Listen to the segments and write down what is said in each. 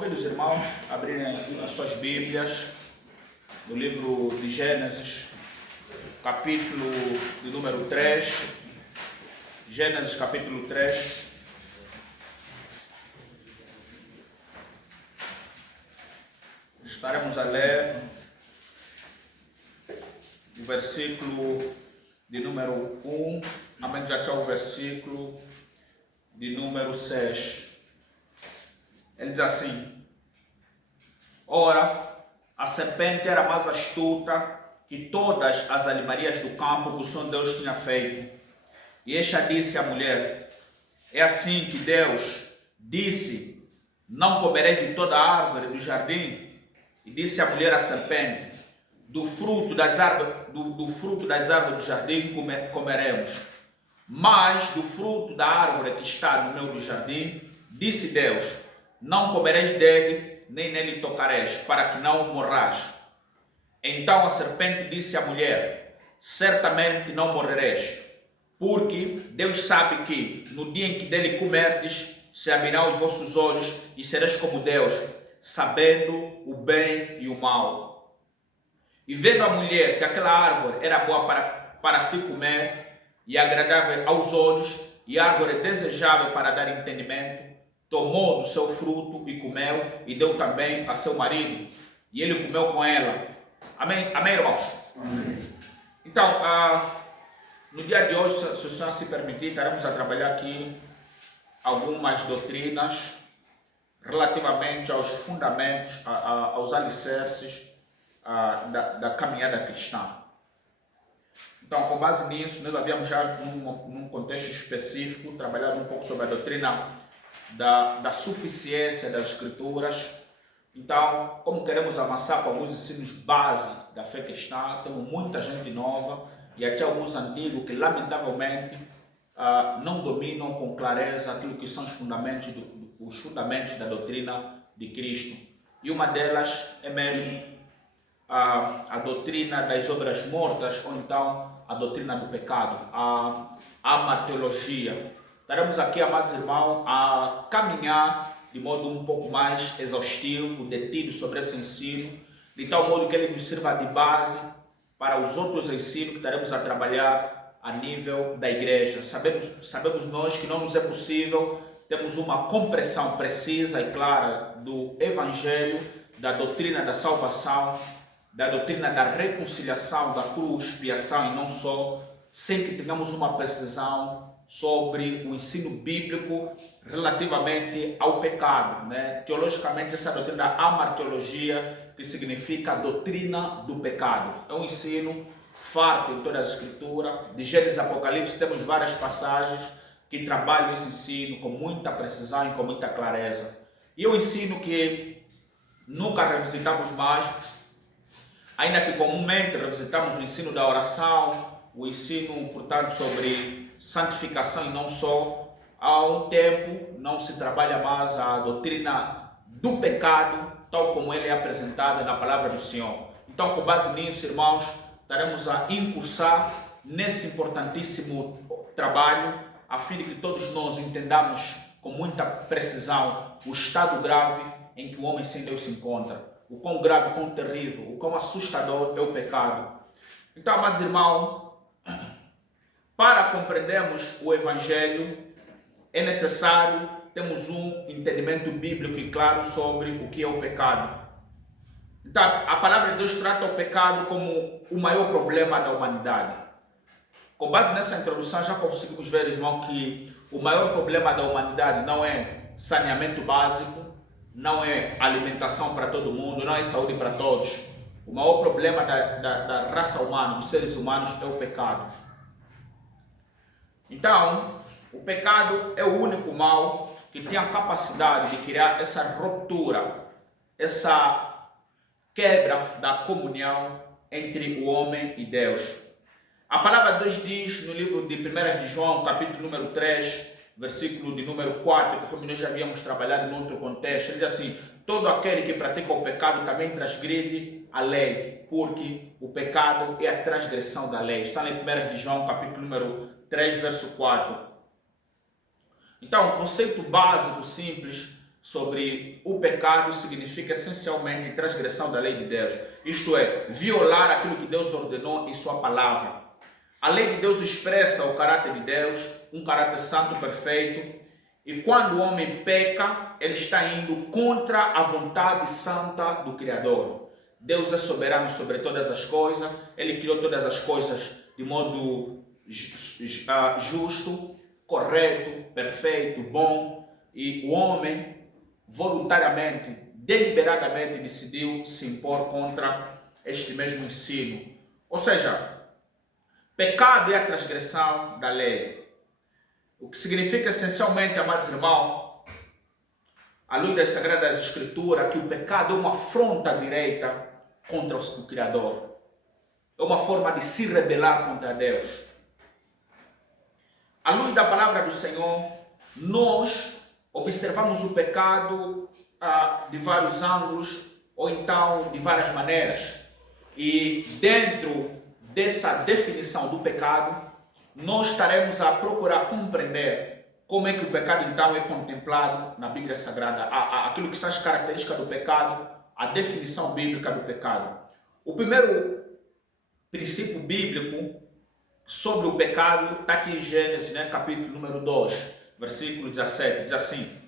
Convido os irmãos a abrirem as suas Bíblias no livro de Gênesis, capítulo de número 3. Gênesis, capítulo 3. Estaremos a ler o versículo de número 1, amanhã já está o versículo de número 6. Ele diz assim: ora, a serpente era mais astuta que todas as animarias do campo que o Senhor Deus tinha feito. E esta disse à mulher: é assim que Deus disse: não comereis de toda a árvore do jardim? E disse a mulher à serpente: do fruto das árvores do jardim comeremos, mas do fruto da árvore que está no meio do jardim, disse Deus: não comereis dele, nem nele tocareis, para que não morrais. Então a serpente disse à mulher: certamente não morrereis, porque Deus sabe que no dia em que dele comerdes, se abrirão os vossos olhos e sereis como Deus, sabendo o bem e o mal. E vendo a mulher que aquela árvore era boa para se comer, e agradável aos olhos, e árvore desejável para dar entendimento, tomou do seu fruto e comeu, e deu também a seu marido, e ele comeu com ela. Amém, amém, irmãos? Amém. Então, no dia de hoje, se o Senhor se permitir, estaremos a trabalhar aqui algumas doutrinas relativamente aos fundamentos, aos alicerces da caminhada cristã. Então, com base nisso, nós havíamos já, num contexto específico, trabalhado um pouco sobre a doutrina da suficiência das Escrituras. Então, como queremos avançar com alguns ensinos base da fé cristã, temos muita gente nova e até alguns antigos que, lamentavelmente, não dominam com clareza aquilo que são os fundamentos da doutrina de Cristo. E uma delas é mesmo a doutrina das obras mortas, ou então a doutrina do pecado, a amarteologia. Estaremos aqui, amados irmãos, a caminhar de modo um pouco mais exaustivo, detido sobre esse ensino, de tal modo que ele nos sirva de base para os outros ensinos que estaremos a trabalhar a nível da igreja. Sabemos nós que não nos é possível termos uma compreensão precisa e clara do Evangelho, da doutrina da salvação, da doutrina da reconciliação, da cruz, expiação e não só, sem que tenhamos uma precisão sobre o ensino bíblico relativamente ao pecado, né? Teologicamente, essa doutrina da amarteologia, que significa a doutrina do pecado, é um ensino farto em toda a Escritura. De Gênesis a Apocalipse temos várias passagens que trabalham esse ensino com muita precisão e com muita clareza. E é um ensino que nunca revisitamos mais, ainda que comumente revisitamos o ensino da oração, o ensino, portanto, sobre santificação e não só. Há um tempo não se trabalha mais a doutrina do pecado, tal como ele é apresentado na palavra do Senhor. Então, com base nisso, irmãos, estaremos a incursar nesse importantíssimo trabalho, a fim de que todos nós entendamos com muita precisão o estado grave em que o homem sem Deus se encontra, o quão grave, o quão terrível, o quão assustador é o pecado. Então, amados irmãos, para compreendermos o Evangelho, é necessário termos um entendimento bíblico e claro sobre o que é o pecado. Então, a palavra de Deus trata o pecado como o maior problema da humanidade. Com base nessa introdução, já conseguimos ver, irmão, que o maior problema da humanidade não é saneamento básico, não é alimentação para todo mundo, não é saúde para todos. O maior problema da raça humana, dos seres humanos, é o pecado. Então, o pecado é o único mal que tem a capacidade de criar essa ruptura, essa quebra da comunhão entre o homem e Deus. A palavra de Deus diz no livro de 1 de João, capítulo número 3, versículo de número 4, conforme nós já havíamos trabalhado em outro contexto, ele diz assim: todo aquele que pratica o pecado também transgride a lei, porque o pecado é a transgressão da lei. Está em 1 de João, capítulo número 3, verso 4. Então, o conceito básico, simples, sobre o pecado significa essencialmente transgressão da lei de Deus. Isto é, violar aquilo que Deus ordenou em sua palavra. A lei de Deus expressa o caráter de Deus, um caráter santo perfeito. E quando o homem peca, ele está indo contra a vontade santa do Criador. Deus é soberano sobre todas as coisas. Ele criou todas as coisas de modo justo, correto, perfeito, bom. E o homem voluntariamente, deliberadamente decidiu se impor contra este mesmo ensino. Ou seja, pecado é a transgressão da lei. O que significa essencialmente, amados irmãos, à luz das Sagradas Escrituras, que o pecado é uma afronta direta contra o Criador. É uma forma de se rebelar contra Deus. À luz da palavra do Senhor, nós observamos o pecado de vários ângulos, ou então de várias maneiras. E dentro dessa definição do pecado, nós estaremos a procurar compreender como é que o pecado então é contemplado na Bíblia Sagrada, aquilo que são as características do pecado, a definição bíblica do pecado. O primeiro princípio bíblico sobre o pecado está aqui em Gênesis, capítulo número 2, versículo 17, diz assim: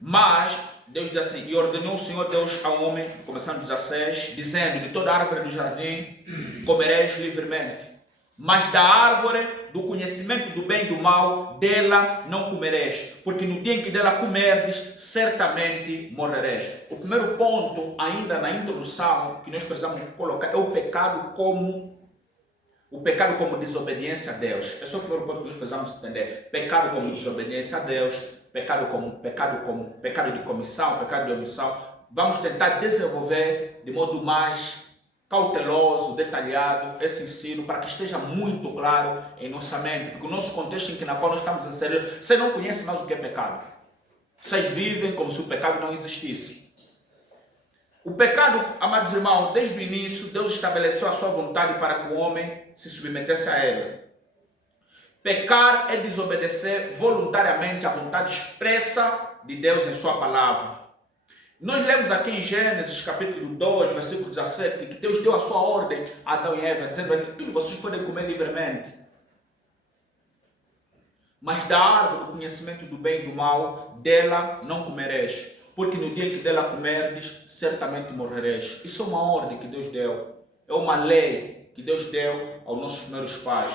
mas Deus diz assim, e ordenou o Senhor Deus ao homem, começando 16, dizendo, de toda árvore do jardim comereis livremente, mas da árvore do conhecimento do bem e do mal, dela não comereis, porque no dia em que dela comerdes, certamente morrereis. O primeiro ponto, ainda na introdução, que nós precisamos colocar, é o pecado como desobediência a Deus. Esse é o primeiro ponto que nós precisamos entender. Pecado como desobediência a Deus, pecado de comissão, pecado de omissão. Vamos tentar desenvolver de modo mais cauteloso, detalhado, esse ensino, para que esteja muito claro em nossa mente, porque o nosso contexto em que na qual nós estamos inseridos, você não conhece mais o que é pecado. Vocês vivem como se o pecado não existisse. O pecado, amados irmãos, desde o início, Deus estabeleceu a sua vontade para que o homem se submetesse a ela. Pecar é desobedecer voluntariamente à vontade expressa de Deus em sua palavra. Nós lemos aqui em Gênesis capítulo 2, versículo 17, que Deus deu a sua ordem a Adão e Eva, dizendo que tudo vocês podem comer livremente. Mas da árvore do conhecimento do bem e do mal, dela não comereis, porque no dia que dela comerdes, certamente morrereis. Isso é uma ordem que Deus deu, é uma lei que Deus deu aos nossos primeiros pais.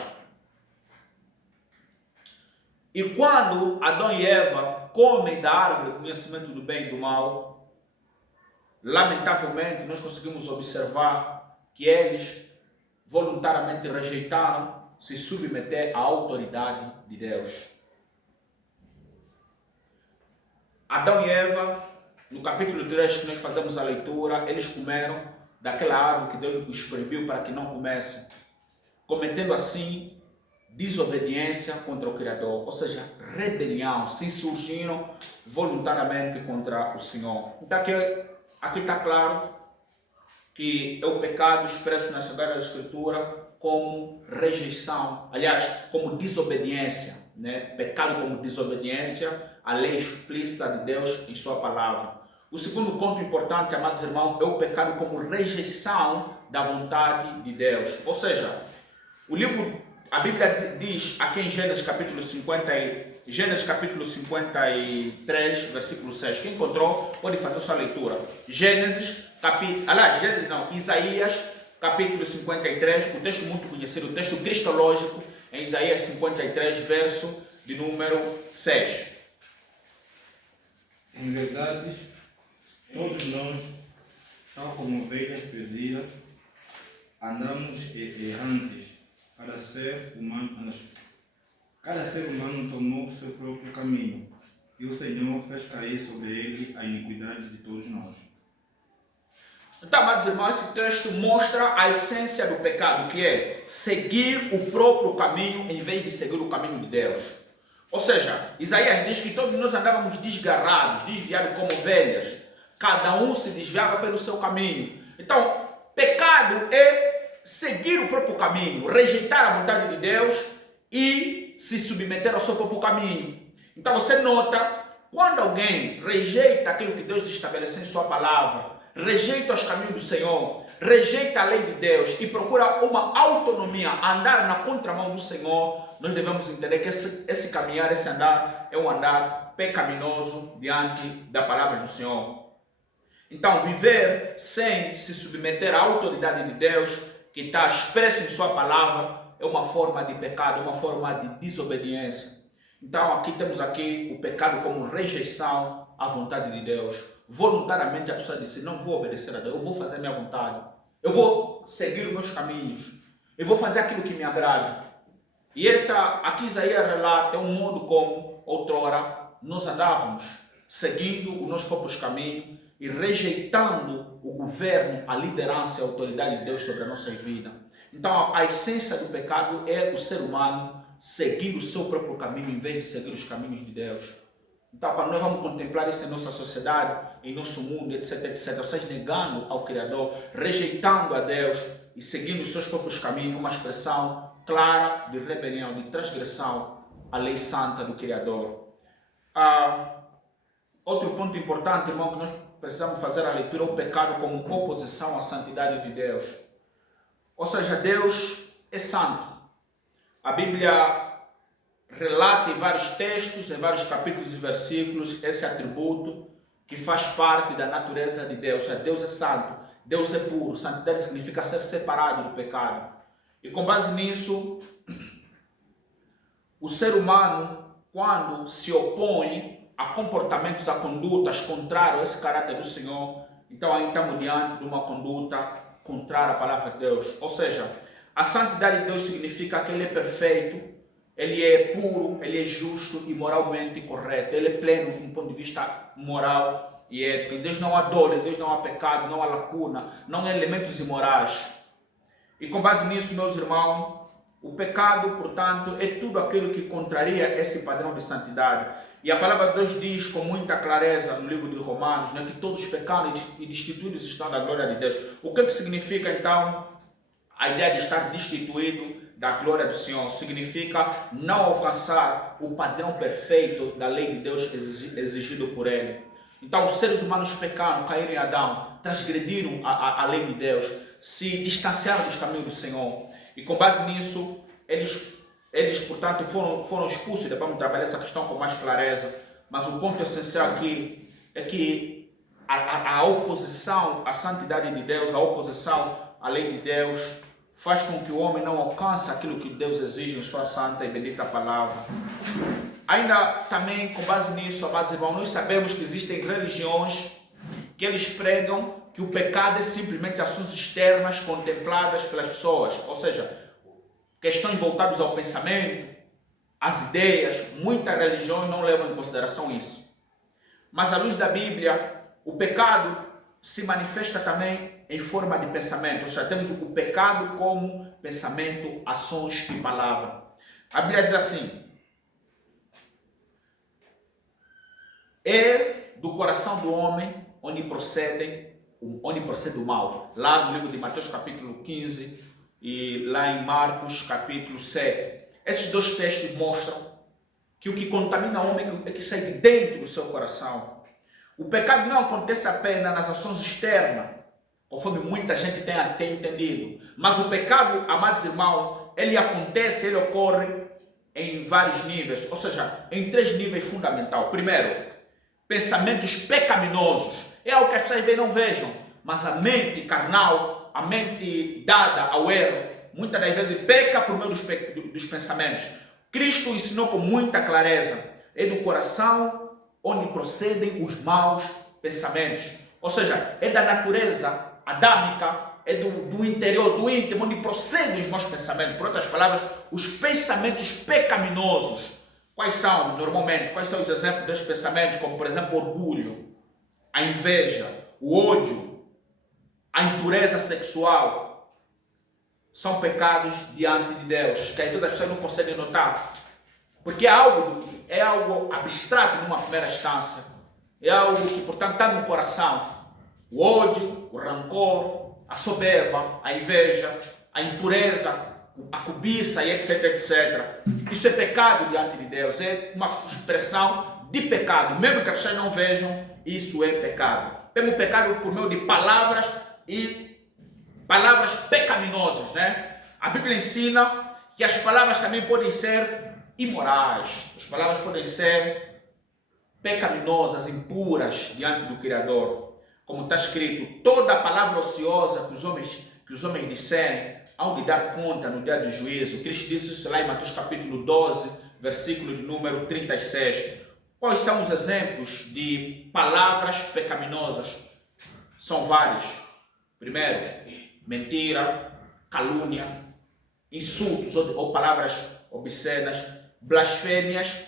E quando Adão e Eva comem da árvore do conhecimento do bem e do mal, lamentavelmente, nós conseguimos observar que eles voluntariamente rejeitaram se submeter à autoridade de Deus. Adão e Eva, no capítulo 3 que nós fazemos a leitura, eles comeram daquela árvore que Deus os proibiu para que não comessem, cometendo assim desobediência contra o Criador, ou seja, rebelião, se insurgiram voluntariamente contra o Senhor. Então aqui está claro que é o pecado expresso na Sagrada Escritura como rejeição, aliás, como desobediência, Pecado como desobediência à lei explícita de Deus em sua palavra. O segundo ponto importante, amados irmãos, é o pecado como rejeição da vontade de Deus. Ou seja, a Bíblia diz aqui em Gênesis capítulo 53, versículo 6. Quem encontrou pode fazer sua leitura. Isaías capítulo 53, um texto muito conhecido, um texto cristológico, em Isaías 53, verso de número 6. Em verdade, todos nós, tal como ovelhas perdidas, andamos errantes. Cada ser humano tomou o seu próprio caminho, e o Senhor fez cair sobre ele a iniquidade de todos nós. Então, amados irmãos, esse texto mostra a essência do pecado, que é seguir o próprio caminho em vez de seguir o caminho de Deus. Ou seja, Isaías diz que todos nós andávamos desgarrados, desviados como ovelhas. Cada um se desviava pelo seu caminho. Então, pecado é seguir o próprio caminho, rejeitar a vontade de Deus e se submeter ao seu próprio caminho. Então você nota Quando alguém rejeita aquilo que Deus estabeleceu em sua palavra, rejeita os caminhos do Senhor, rejeita a lei de Deus e procura uma autonomia, andar na contramão do Senhor, nós devemos entender que esse caminhar, esse andar, é um andar pecaminoso diante da palavra do Senhor. Então, viver sem se submeter à autoridade de Deus, que está expresso em sua palavra, é uma forma de pecado, é uma forma de desobediência. Então, aqui temos o pecado como rejeição à vontade de Deus. Voluntariamente a pessoa disse, não vou obedecer a Deus, eu vou fazer a minha vontade. Eu vou seguir os meus caminhos. Eu vou fazer aquilo que me agrada. E aqui Isaías relata um modo como outrora nós andávamos, seguindo os nossos próprios caminhos e rejeitando o governo, a liderança e a autoridade de Deus sobre a nossa vida. Então, a essência do pecado é o ser humano seguir o seu próprio caminho em vez de seguir os caminhos de Deus. Então, quando nós vamos contemplar isso em nossa sociedade, em nosso mundo, etc, etc, vocês negando ao Criador, rejeitando a Deus e seguindo os seus próprios caminhos, uma expressão clara de rebelião, de transgressão à lei santa do Criador. Outro ponto importante, irmão, que nós precisamos fazer a leitura, é o pecado como oposição à santidade de Deus. Ou seja, Deus é santo. A Bíblia relata em vários textos, em vários capítulos e versículos, esse atributo que faz parte da natureza de Deus. Deus é santo, Deus é puro. Santidade significa ser separado do pecado. E com base nisso, o ser humano, quando se opõe a comportamentos, a condutas contrários a esse caráter do Senhor, então aí estamos diante de uma conduta contrária à palavra de Deus. Ou seja, a santidade de Deus significa que Ele é perfeito, Ele é puro, Ele é justo e moralmente correto. Ele é pleno do ponto de vista moral e ético. Em Deus não há dolo, em Deus não há pecado, não há lacuna, não há elementos imorais. E com base nisso, meus irmãos, o pecado, portanto, é tudo aquilo que contraria esse padrão de santidade. E a palavra de Deus diz com muita clareza no livro de Romanos, né, que todos pecaram e destituídos estão da glória de Deus. O que significa, então, a ideia de estar destituído da glória do Senhor? Significa não alcançar o padrão perfeito da lei de Deus exigido por Ele. Então, os seres humanos pecaram, caíram em Adão, transgrediram a lei de Deus, se distanciaram dos caminhos do Senhor. E com base nisso, eles portanto, foram expulsos. Depois vamos trabalhar essa questão com mais clareza. Mas o ponto essencial aqui é que a oposição à santidade de Deus, a oposição à lei de Deus, faz com que o homem não alcance aquilo que Deus exige em sua santa e bendita palavra. Ainda também, com base nisso, amados irmãos, nós sabemos que existem religiões que eles pregam que o pecado é simplesmente ações externas contempladas pelas pessoas, ou seja, questões voltadas ao pensamento, às ideias. Muitas religiões não levam em consideração isso. Mas à luz da Bíblia, o pecado se manifesta também em forma de pensamento, ou seja, temos o pecado como pensamento, ações e palavra. A Bíblia diz assim: é do coração do homem onde procede o mal. Lá no livro de Mateus capítulo 15 e lá em Marcos capítulo 7. Esses dois textos mostram que o que contamina o homem é que sai de dentro do seu coração. O pecado não acontece apenas nas ações externas, conforme muita gente tem entendido. Mas o pecado, amados irmãos, ele acontece, ele ocorre em vários níveis, ou seja, em 3 níveis fundamentais. Primeiro, pensamentos pecaminosos. É algo que as pessoas não vejam, mas a mente carnal, a mente dada ao erro, muitas das vezes peca por meio dos pensamentos. Cristo ensinou com muita clareza: é do coração onde procedem os maus pensamentos. Ou seja, é da natureza adâmica, é do interior, do íntimo, onde procedem os maus pensamentos. Por outras palavras, os pensamentos pecaminosos. Quais são, normalmente, quais são os exemplos desses pensamentos? Como, por exemplo, o orgulho, a inveja, o ódio, a impureza sexual. São pecados diante de Deus, que às vezes as pessoas não conseguem notar. Porque é algo abstrato numa primeira instância. É algo que, portanto, está no coração. O ódio, o rancor, a soberba, a inveja, a impureza, a cobiça e etc, etc. Isso é pecado diante de Deus. É uma expressão de pecado, mesmo que as pessoas não vejam, isso é pecado. Temos pecado por meio de palavras e palavras pecaminosas, né? A Bíblia ensina que as palavras também podem ser imorais, as palavras podem ser pecaminosas, impuras diante do Criador. Como está escrito, toda palavra ociosa que os homens disserem, hão de dar conta no dia do juízo. Cristo disse isso lá em Mateus capítulo 12, versículo de número 36. Quais são os exemplos de palavras pecaminosas? São vários. Primeiro, mentira, calúnia, insultos ou palavras obscenas, blasfêmias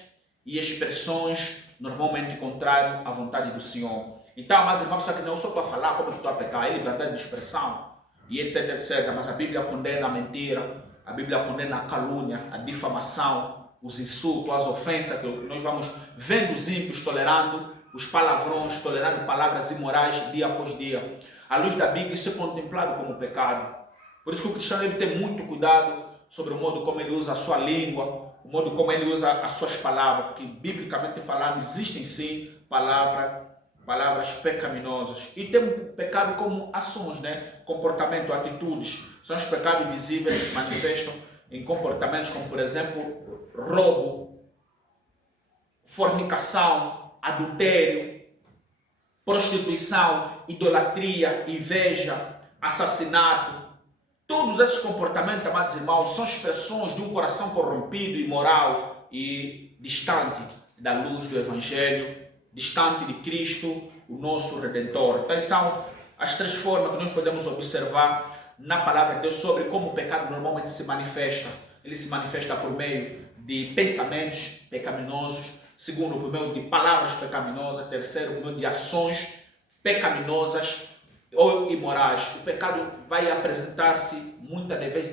e expressões normalmente contrárias à vontade do Senhor. Então, amados irmãos, que não só para falar como estou a pecar, é liberdade de expressão e etc, etc. Mas a Bíblia condena a mentira, a Bíblia condena a calúnia, a difamação, os insultos, as ofensas, que nós vamos vendo os ímpios tolerando os palavrões, tolerando palavras imorais dia após dia. À luz da Bíblia, isso é contemplado como pecado. Por isso que o cristiano deve ter muito cuidado sobre o modo como ele usa a sua língua, o modo como ele usa as suas palavras, porque biblicamente falando, existem sim palavras pecaminosas. E tem um pecado como ações, né? Comportamento, atitudes. São os pecados visíveis que se manifestam em comportamentos como, por exemplo, roubo, fornicação, adultério, prostituição, idolatria, inveja, assassinato. Todos esses comportamentos, amados irmãos, são expressões de um coração corrompido, imoral e distante da luz do Evangelho, distante de Cristo, o nosso Redentor. Então são as três formas que nós podemos observar na palavra de Deus sobre como o pecado normalmente se manifesta. Ele se manifesta por meio de pensamentos pecaminosos, segundo, por meio de palavras pecaminosas, terceiro, por meio de ações pecaminosas ou imorais. O pecado vai apresentar-se muitas vezes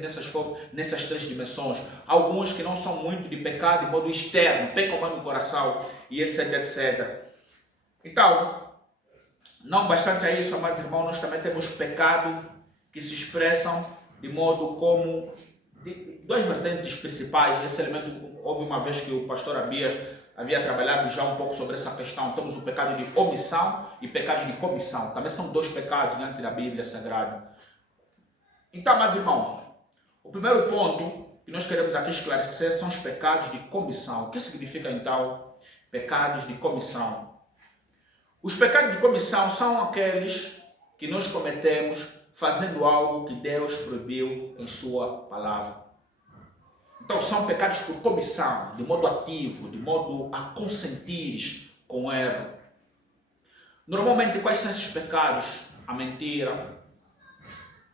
nessas três dimensões. Alguns que não são muito de pecado de modo externo, pecam mais no coração e etc, etc. Então, não bastante a isso, amados irmãos, nós também temos pecado que se expressam de modo como duas vertentes principais. Esse elemento, houve uma vez que o pastor Abias havia trabalhado já um pouco sobre essa questão. Temos o pecado de omissão e pecado de comissão. Também são dois pecados diante da Bíblia Sagrada. Então, amados irmãos, o primeiro ponto que nós queremos aqui esclarecer são os pecados de comissão. O que significa, então, pecados de comissão? Os pecados de comissão são aqueles que nós cometemos fazendo algo que Deus proibiu em sua palavra. Então são pecados por comissão, de modo ativo, de modo a consentires com erro. Normalmente, quais são esses pecados? A mentira.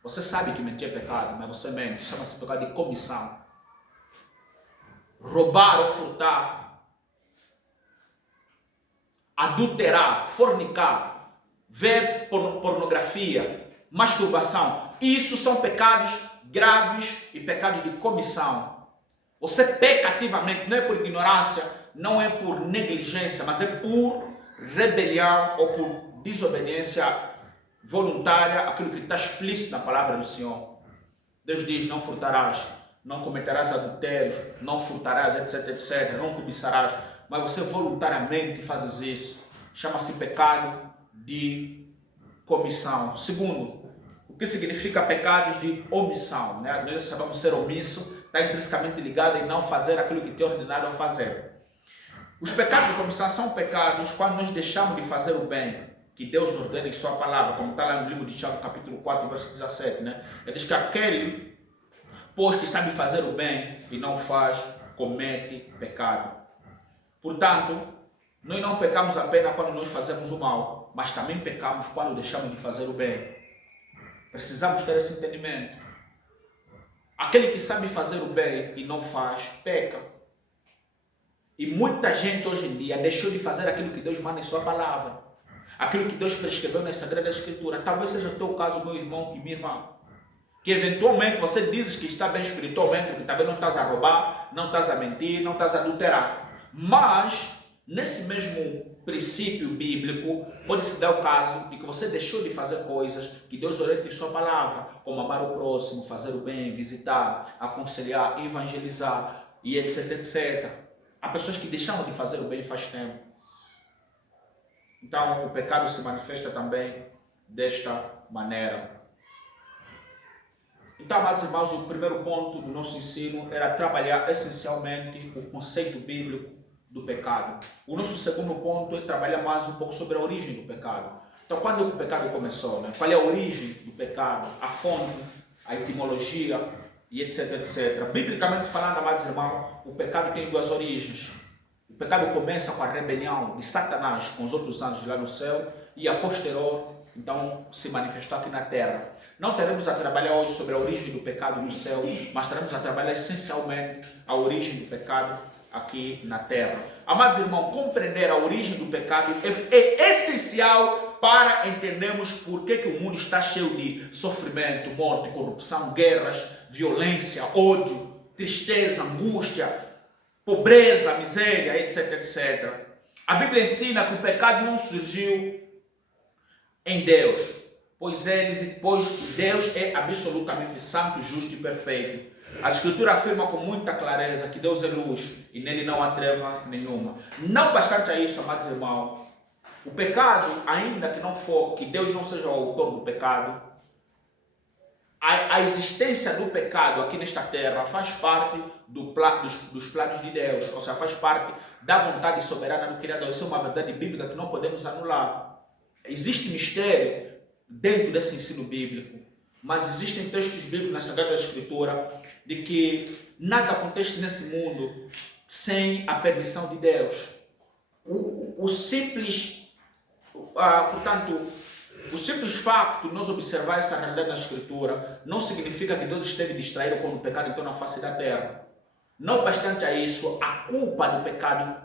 Você sabe que mentir é pecado, mas você mente. Chama-se pecado de comissão. Roubar ou furtar. Adulterar, fornicar, ver pornografia, masturbação. Isso são pecados graves e pecados de comissão. Você peca ativamente, não é por ignorância, não é por negligência, mas é por rebelião ou por desobediência voluntária àquilo que está explícito na palavra do Senhor. Deus diz: não furtarás, não cometerás adultérios, não furtarás, etc, etc, não cobiçarás. Mas você voluntariamente fazes isso. Chama-se pecado de comissão. Segundo, o que significa pecados de omissão? Né? Nós sabemos ser omisso, está intrinsecamente ligado em não fazer aquilo que te é ordenado a fazer. Os pecados de comissão são pecados quando nós deixamos de fazer o bem que Deus ordena em sua palavra, como está lá no livro de Tiago, capítulo 4, verso 17. Né? Ele diz que aquele, pois, que sabe fazer o bem e não faz, comete pecado. Portanto, nós não pecamos apenas quando nós fazemos o mal, mas também pecamos quando deixamos de fazer o bem. Precisamos ter esse entendimento. Aquele que sabe fazer o bem e não faz, peca. E muita gente hoje em dia deixou de fazer aquilo que Deus manda em sua palavra. Aquilo que Deus prescreveu na Sagrada Escritura. Talvez seja o teu caso, meu irmão e minha irmã. Que eventualmente você dizes que está bem espiritualmente, porque talvez não estás a roubar, não estás a mentir, não estás a adulterar. Mas, nesse mesmo princípio bíblico, pode-se dar o caso de que você deixou de fazer coisas que Deus orienta em sua palavra, como amar o próximo, fazer o bem, visitar, aconselhar, evangelizar e etc, etc. Há pessoas que deixaram de fazer o bem faz tempo. Então o pecado se manifesta também desta maneira. Então, amados irmãos, o primeiro ponto do nosso ensino era trabalhar essencialmente o conceito bíblico do pecado. O nosso segundo ponto é trabalhar mais um pouco sobre a origem do pecado. Então, quando o pecado começou? Né? Qual é a origem do pecado? A fonte, a etimologia e etc, etc. Biblicamente falando, amados irmãos, o pecado tem duas origens. O pecado começa com a rebelião de Satanás com os outros anjos lá no céu e a posterior, então, se manifestar aqui na terra. Não teremos a trabalhar hoje sobre a origem do pecado no céu, mas teremos a trabalhar essencialmente a origem do pecado aqui na terra. Amados irmãos, compreender a origem do pecado é essencial para entendermos por que o mundo está cheio de sofrimento, morte, corrupção, guerras, violência, ódio, tristeza, angústia, pobreza, miséria, etc, etc. A Bíblia ensina que o pecado não surgiu em Deus, pois Deus é absolutamente santo, justo e perfeito. A Escritura afirma com muita clareza que Deus é luz e nele não há treva nenhuma. Não bastante a isso, amados irmãos, o pecado, ainda que não for, que Deus não seja o autor do pecado, a existência do pecado aqui nesta terra faz parte dos planos de Deus, ou seja, faz parte da vontade soberana do Criador. Isso é uma verdade bíblica que não podemos anular. Existe mistério dentro desse ensino bíblico, mas existem textos bíblicos na Sagrada Escritura de que nada acontece nesse mundo sem a permissão de Deus. O simples facto de nós observar essa realidade na Escritura não significa que Deus esteve distraído quando o pecado entrou na face da terra. Não bastante a isso, a culpa do pecado,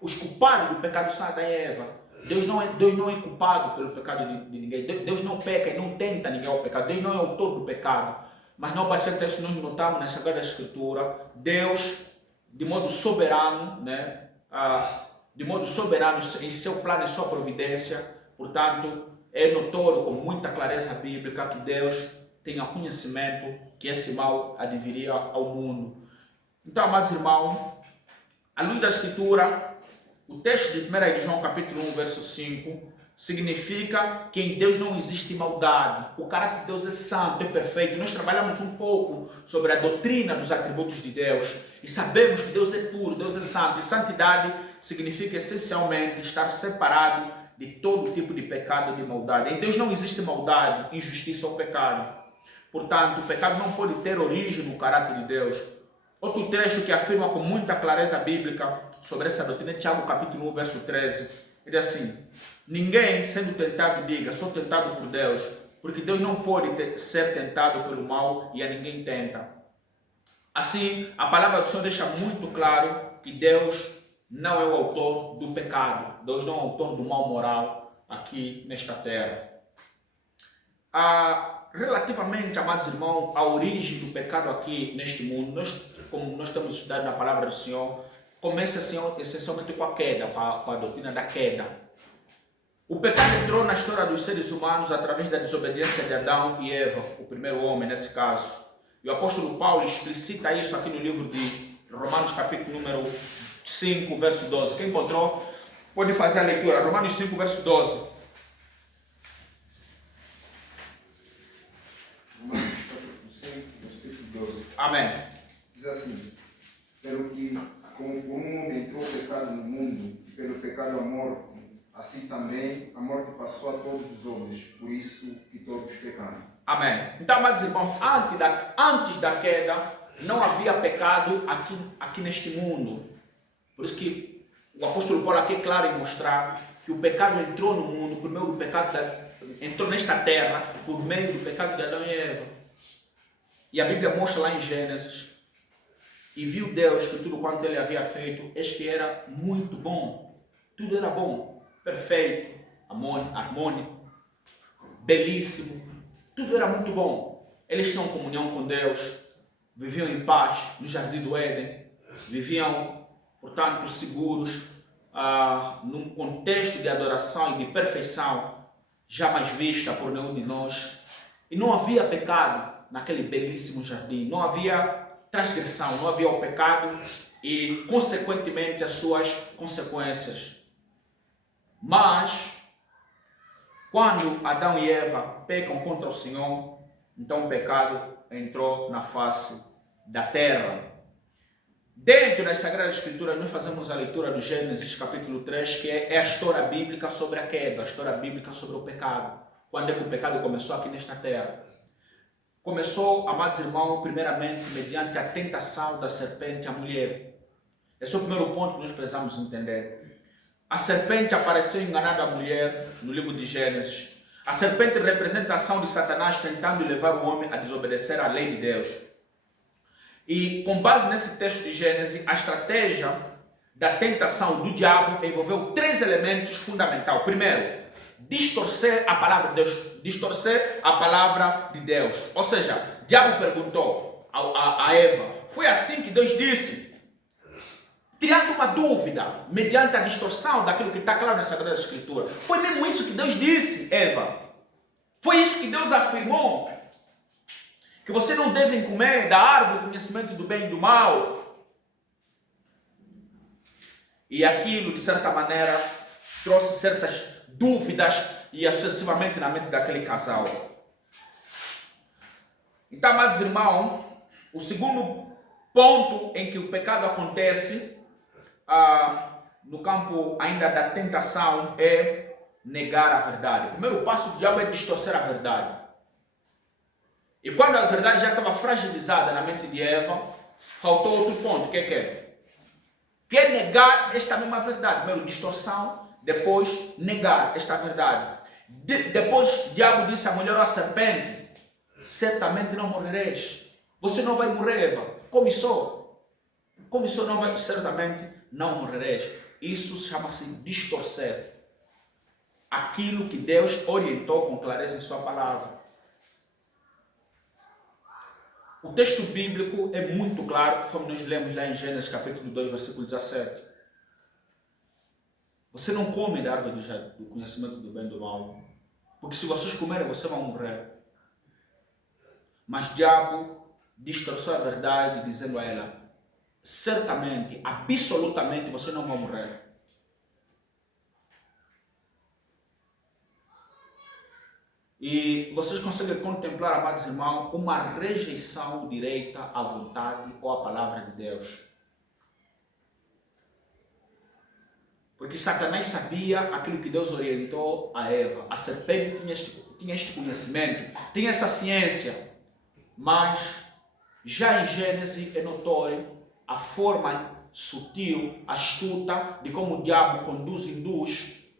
os culpados do pecado são Adão e Eva. Deus não é culpado pelo pecado de ninguém. Deus não peca e não tenta ninguém ao pecado. Deus não é autor do pecado. Mas não bastante isso, nós notamos na Sagrada Escritura, Deus, de modo soberano, né? De modo soberano em seu plano e sua providência, portanto, é notório com muita clareza bíblica que Deus tenha conhecimento que esse mal adviria ao mundo. Então, amados irmãos, à luz da Escritura, o texto de 1 João capítulo 1, verso 5, significa que em Deus não existe maldade. O caráter de Deus é santo, é perfeito. Nós trabalhamos um pouco sobre a doutrina dos atributos de Deus e sabemos que Deus é puro, Deus é santo. E santidade significa essencialmente estar separado de todo tipo de pecado e de maldade. Em Deus não existe maldade, injustiça ou pecado. Portanto, o pecado não pode ter origem no caráter de Deus. Outro trecho que afirma com muita clareza bíblica sobre essa doutrina é Tiago capítulo 1, verso 13. Ele diz assim: ninguém sendo tentado diga, sou tentado por Deus, porque Deus não pode ser tentado pelo mal e a ninguém tenta. Assim, a palavra do Senhor deixa muito claro que Deus não é o autor do pecado. Deus não é o autor do mal moral aqui nesta terra. Relativamente, amados irmãos, à origem do pecado aqui neste mundo, como nós estamos estudando na palavra do Senhor, começa assim, essencialmente com a queda, com a doutrina da queda. O pecado entrou na história dos seres humanos através da desobediência de Adão e Eva, o primeiro homem nesse caso. E o apóstolo Paulo explicita isso aqui no livro de Romanos capítulo número 5, verso 12. Quem encontrou pode fazer a leitura. Romanos 5, verso 12. Romanos capítulo 5, versículo 12. Amém. Diz assim: pelo que, como por um homem entrou o pecado no mundo, e pelo pecado a morte, assim também a morte passou a todos os homens, por isso que todos pecaram. Amém. Então, amados irmãos, antes da queda, não havia pecado aqui neste mundo. Por isso que o apóstolo Paulo aqui é claro em mostrar que o pecado entrou no mundo, por meio do pecado entrou nesta terra, por meio do pecado de Adão e Eva. E a Bíblia mostra lá em Gênesis: e viu Deus que tudo quanto ele havia feito, eis que era muito bom. Tudo era bom, perfeito, harmônico, belíssimo. Tudo era muito bom. Eles tinham comunhão com Deus, viviam em paz no jardim do Éden, viviam, portanto, seguros, num contexto de adoração e de perfeição jamais vista por nenhum de nós. E não havia pecado naquele belíssimo jardim, não havia transgressão, não havia o pecado e, consequentemente, as suas consequências. Mas, quando Adão e Eva pecam contra o Senhor, então o pecado entrou na face da terra. Dentro das Sagradas Escrituras, nós fazemos a leitura do Gênesis capítulo 3, que é a história bíblica sobre a queda, a história bíblica sobre o pecado. Quando é que o pecado começou aqui nesta terra? Começou, amados irmãos, primeiramente mediante a tentação da serpente à mulher. Esse é o primeiro ponto que nós precisamos entender. A serpente apareceu enganando a mulher no livro de Gênesis. A serpente representa a ação de Satanás tentando levar o homem a desobedecer à lei de Deus. E com base nesse texto de Gênesis, a estratégia da tentação do diabo envolveu 3 elementos fundamentais. Primeiro, distorcer a palavra de Deus. Distorcer a palavra de Deus. Ou seja, o diabo perguntou a Eva, foi assim que Deus disse? Criando uma dúvida, mediante a distorção daquilo que está claro na Sagrada Escritura. Foi mesmo isso que Deus disse, Eva? Foi isso que Deus afirmou? Que você não deve comer da árvore do conhecimento do bem e do mal? E aquilo, de certa maneira, trouxe certas dúvidas e sucessivamente na mente daquele casal. Então, amados irmãos, o segundo ponto em que o pecado acontece no campo ainda da tentação é negar a verdade. O primeiro passo do diabo é distorcer a verdade. E quando a verdade já estava fragilizada na mente de Eva, faltou outro ponto, que é? Quer negar esta mesma verdade. Primeiro distorção, depois negar esta verdade. Depois o diabo disse à mulher ou à serpente, certamente não morrereis. Você não vai morrer, Eva. Começou não vai, certamente não morrereis. Isso chama-se distorcer aquilo que Deus orientou com clareza em sua palavra. O texto bíblico é muito claro, conforme nós lemos lá em Gênesis capítulo 2, versículo 17. Você não come da árvore do conhecimento do bem e do mal, porque se vocês comerem, vocês vão morrer. Mas o diabo distorceu a verdade, dizendo a ela, certamente, absolutamente, você não vai morrer. E vocês conseguem contemplar, amados irmãos, uma rejeição direta à vontade ou à palavra de Deus. Porque Satanás sabia aquilo que Deus orientou a Eva. A serpente tinha este conhecimento, tinha essa ciência. Mas já em Gênesis é notório a forma sutil, astuta de como o diabo induz,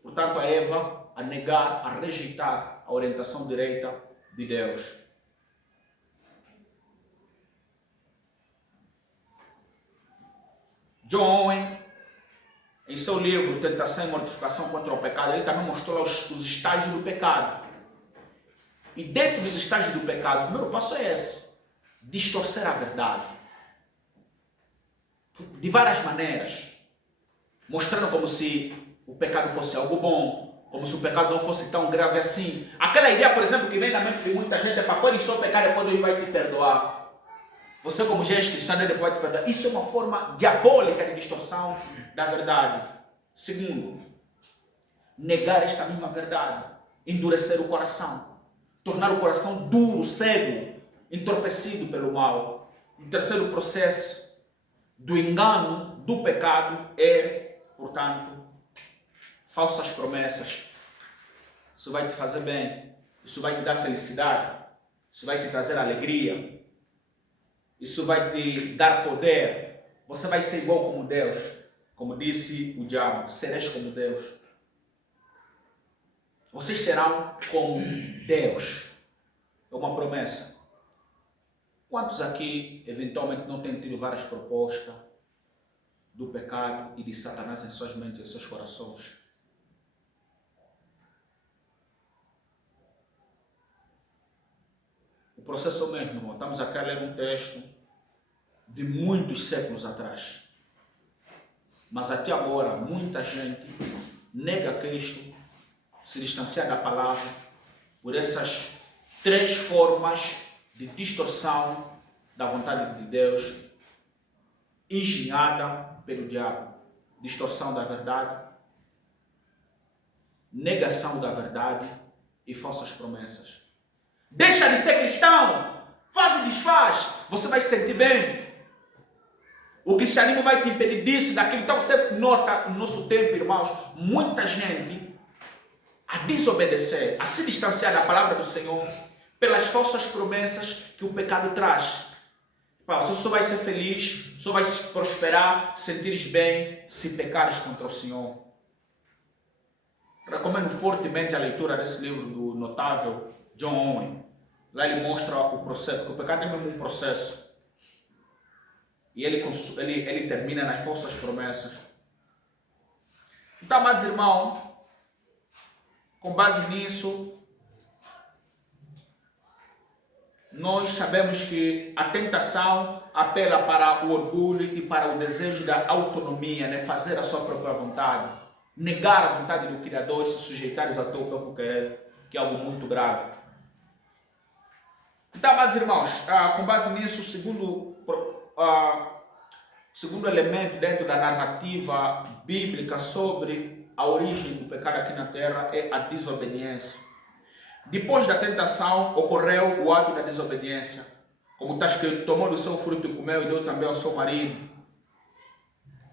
portanto, a Eva a negar, a rejeitar a orientação direta de Deus. John Owen, em seu livro Tentação e Mortificação contra o Pecado, ele também mostrou os estágios do pecado. E dentro dos estágios do pecado, o primeiro passo é esse: distorcer a verdade. De várias maneiras. Mostrando como se o pecado fosse algo bom, como se o pecado não fosse tão grave assim. Aquela ideia, por exemplo, que vem na mente de muita gente é para quando só pecar, depois Deus vai te perdoar. Você, como já é cristão, depois vai te perdoar. Isso é uma forma diabólica de distorção da verdade. Segundo, negar esta mesma verdade, endurecer o coração, tornar o coração duro, cego, entorpecido pelo mal. O terceiro processo do engano, do pecado, é, portanto, falsas promessas. Isso vai te fazer bem, isso vai te dar felicidade, isso vai te trazer alegria, isso vai te dar poder. Você vai ser igual como Deus. Como disse o diabo, sereis como Deus. Vocês serão como Deus. É uma promessa. Quantos aqui, eventualmente, não têm tido várias propostas do pecado e de Satanás em suas mentes e em seus corações? O processo é o mesmo, irmão. Estamos aqui a ler um texto de muitos séculos atrás. Mas até agora, muita gente nega Cristo, se distancia da palavra, por essas 3 formas de distorção da vontade de Deus, engenhada pelo diabo. Distorção da verdade, negação da verdade e falsas promessas. Deixa de ser cristão, faz e desfaz, você vai se sentir bem. O cristianismo vai te impedir disso, daquilo. Então você nota no nosso tempo, irmãos, muita gente a desobedecer, a se distanciar da palavra do Senhor pelas falsas promessas que o pecado traz. Você só vai ser feliz, só vai prosperar, sentires bem se pecares contra o Senhor. Recomendo fortemente a leitura desse livro do notável John Owen. Lá ele mostra o processo, porque o pecado é mesmo um processo. E ele termina nas falsas promessas. Então, amados irmãos, com base nisso, nós sabemos que a tentação apela para o orgulho e para o desejo da autonomia, né? Fazer a sua própria vontade, negar a vontade do Criador e se sujeitares ao teu próprio querer, que é algo muito grave. Então, amados irmãos, com base nisso, segundo elemento dentro da narrativa bíblica sobre a origem do pecado aqui na terra é a desobediência. Depois da tentação, ocorreu o ato da desobediência. Como está escrito, tomou do seu fruto e comeu e deu também ao seu marido.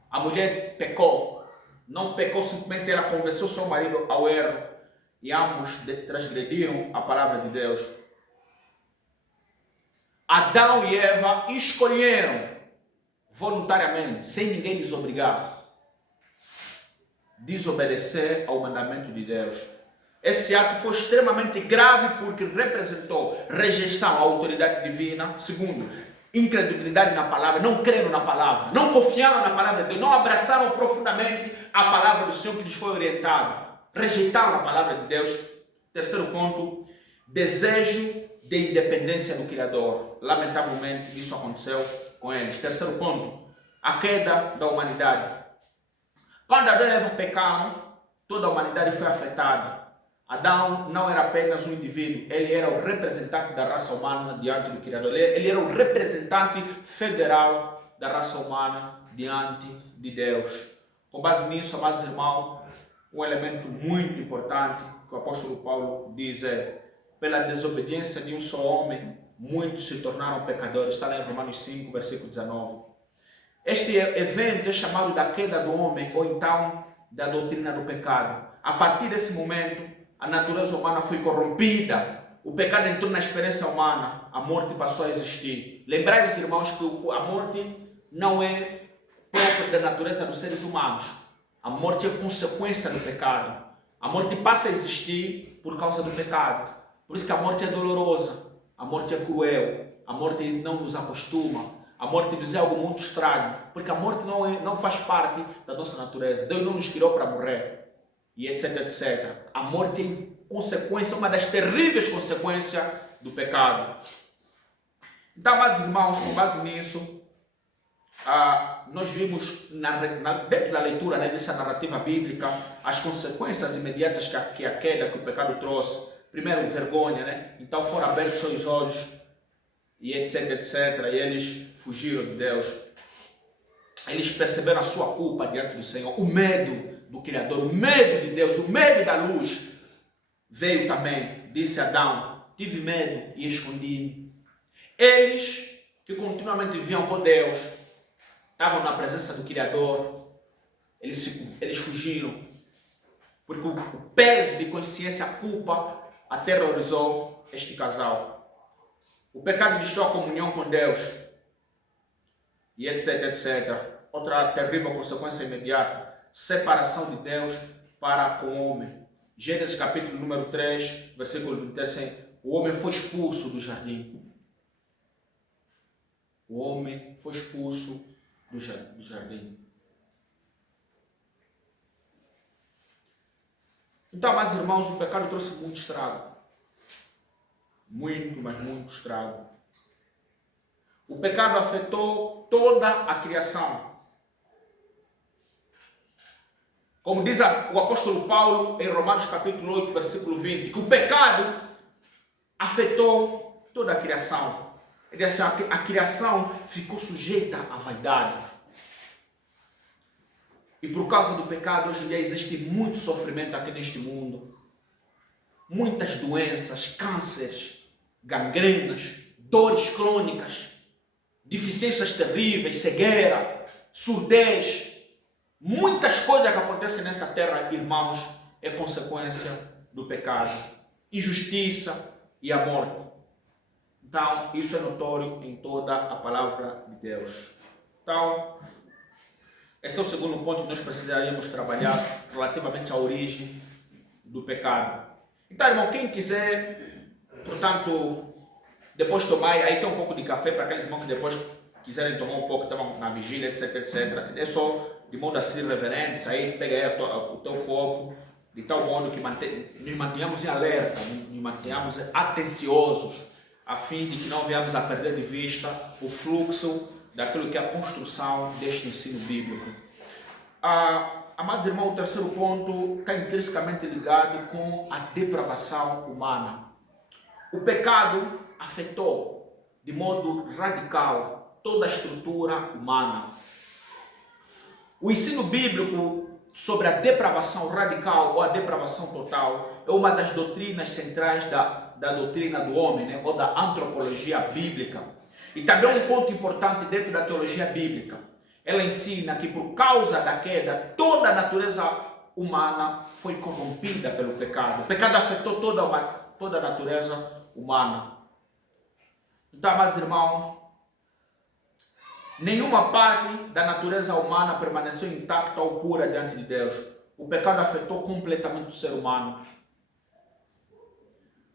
A mulher pecou. Não pecou, simplesmente ela convenceu seu marido ao erro. E ambos transgrediram a palavra de Deus. Adão e Eva escolheram voluntariamente, sem ninguém lhes obrigar, desobedecer ao mandamento de Deus. Esse ato foi extremamente grave porque representou rejeição à autoridade divina. Segundo, incredulidade na palavra, não creram na palavra, não confiaram na palavra de Deus, não abraçaram profundamente a palavra do Senhor que lhes foi orientada, rejeitaram a palavra de Deus. Terceiro ponto, desejo de independência do Criador. Lamentavelmente, isso aconteceu com eles. Terceiro ponto, a queda da humanidade. Quando Adão e Eva pecaram, toda a humanidade foi afetada. Adão não era apenas um indivíduo, ele era o representante da raça humana diante do Criador. Ele era o representante federal da raça humana diante de Deus. Com base nisso, amados irmãos, um elemento muito importante que o apóstolo Paulo diz é: pela desobediência de um só homem, muitos se tornaram pecadores. Está lá em Romanos 5, versículo 19. Este evento é chamado da queda do homem, ou então da doutrina do pecado. A partir desse momento, a natureza humana foi corrompida, o pecado entrou na experiência humana, a morte passou a existir. Lembrai-vos, irmãos, que a morte não é própria da natureza dos seres humanos. A morte é consequência do pecado. A morte passa a existir por causa do pecado. Por isso que a morte é dolorosa, a morte é cruel, a morte não nos acostuma, a morte nos é algo muito estranho, porque a morte não faz parte da nossa natureza. Deus não nos criou para morrer. E etc, etc. A morte é consequência, uma das terríveis consequências do pecado. Então, amados irmãos, com base nisso, nós vimos dentro da leitura, né, dessa narrativa bíblica as consequências imediatas que a queda, que o pecado trouxe. Primeiro, vergonha, né? Então foram abertos seus olhos e etc, etc. E eles fugiram de Deus. Eles perceberam a sua culpa diante do Senhor, o medo do Criador, o medo de Deus, o medo da luz veio também. Disse Adão: tive medo e escondi-me. Eles que continuamente viviam com Deus, estavam na presença do Criador, eles fugiram, porque o peso de consciência, a culpa, aterrorizou este casal. O pecado destrói a comunhão com Deus e etc, etc. Outra terrível consequência imediata: separação de Deus para com o homem. Gênesis capítulo número 3, versículo 23, o homem foi expulso do jardim. O homem foi expulso do jardim. Então, amados irmãos, o pecado trouxe muito estrago. Muito, mas muito estrago. O pecado afetou toda a criação. Como diz o apóstolo Paulo em Romanos capítulo 8, versículo 20, que o pecado afetou toda a criação. Ele diz assim, a criação ficou sujeita à vaidade. E por causa do pecado, hoje em dia existe muito sofrimento aqui neste mundo. Muitas doenças, cânceres, gangrenas, dores crônicas, deficiências terríveis, cegueira, surdez. Muitas coisas que acontecem nessa terra, irmãos, é consequência do pecado. Injustiça e a morte. Então, isso é notório em toda a palavra de Deus. Então, esse é o segundo ponto que nós precisaríamos trabalhar relativamente à origem do pecado. Então, irmão, quem quiser, portanto, depois tomar, aí tem um pouco de café para aqueles irmãos que depois quiserem tomar um pouco, estão na vigília, etc, etc. É só de modo assim reverente, aí pega aí o teu copo, de tal modo que nos mantenhamos em alerta, nos mantenhamos atenciosos, a fim de que não venhamos a perder de vista o fluxo daquilo que é a construção deste ensino bíblico. Amados irmãos, o terceiro ponto está intrinsecamente ligado com a depravação humana. O pecado afetou de modo radical toda a estrutura humana. O ensino bíblico sobre a depravação radical ou a depravação total é uma das doutrinas centrais da doutrina do homem, né? Ou da antropologia bíblica. E também um ponto importante dentro da teologia bíblica. Ela ensina que por causa da queda, toda a natureza humana foi corrompida pelo pecado. O pecado afetou toda a natureza humana. Então, amados irmãos, nenhuma parte da natureza humana permaneceu intacta ou pura diante de Deus. O pecado afetou completamente o ser humano.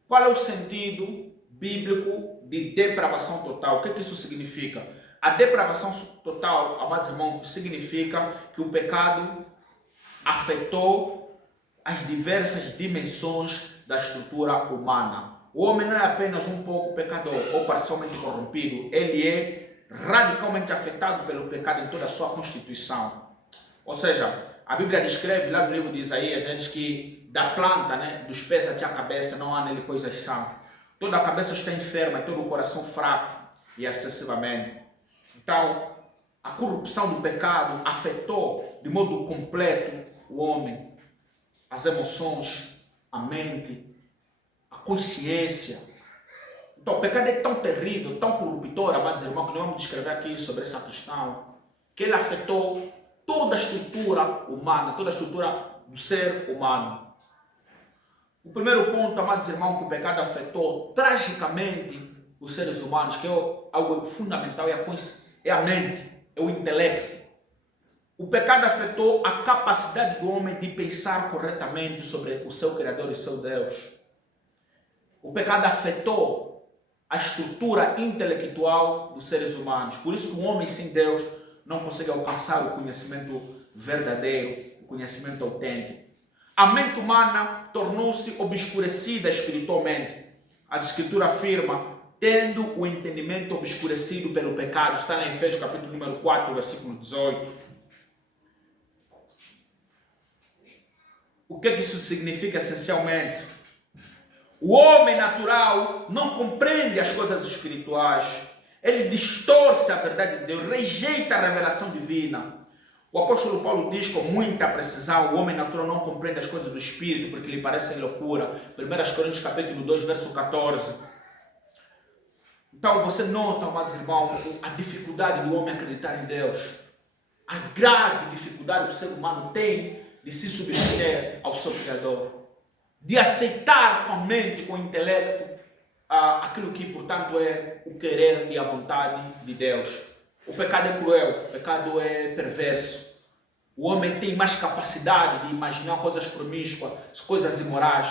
Qual é o sentido bíblico de depravação total? O que isso significa? A depravação total, amados irmãos, significa que o pecado afetou as diversas dimensões da estrutura humana. O homem não é apenas um pouco pecador ou parcialmente corrompido, ele é radicalmente afetado pelo pecado em toda a sua constituição. Ou seja, a Bíblia descreve lá no livro de Isaías, diz que da planta, né, dos pés até a cabeça não há nele coisas sãs. Toda a cabeça está enferma e todo o coração fraco e excessivamente. Então, a corrupção do pecado afetou de modo completo o homem, as emoções, a mente, a consciência. Então, o pecado é tão terrível, tão corruptor, amados irmãos, que nós vamos descrever aqui sobre essa questão, que ele afetou toda a estrutura humana, toda a estrutura do ser humano. O primeiro ponto, amados irmãos, que o pecado afetou tragicamente os seres humanos, que é algo fundamental, é a mente, é o intelecto. O pecado afetou a capacidade do homem de pensar corretamente sobre o seu Criador e o seu Deus. O pecado afetou a estrutura intelectual dos seres humanos. Por isso que um homem sem Deus não consegue alcançar o conhecimento verdadeiro, o conhecimento autêntico. A mente humana tornou-se obscurecida espiritualmente. A Escritura afirma, tendo o entendimento obscurecido pelo pecado. Está em Efésios capítulo número 4, versículo 18. O que isso significa essencialmente? O homem natural não compreende as coisas espirituais. Ele distorce a verdade de Deus, rejeita a revelação divina. O apóstolo Paulo diz com muita precisão, o homem natural não compreende as coisas do Espírito porque lhe parecem loucura. 1 Coríntios capítulo 2, verso 14. Então você nota, amados irmãos, a dificuldade do homem acreditar em Deus. A grave dificuldade que o ser humano tem de se submeter ao seu Criador. De aceitar com a mente, com o intelecto, aquilo que, portanto, é o querer e a vontade de Deus. O pecado é cruel, o pecado é perverso. O homem tem mais capacidade de imaginar coisas promíscuas, coisas imorais,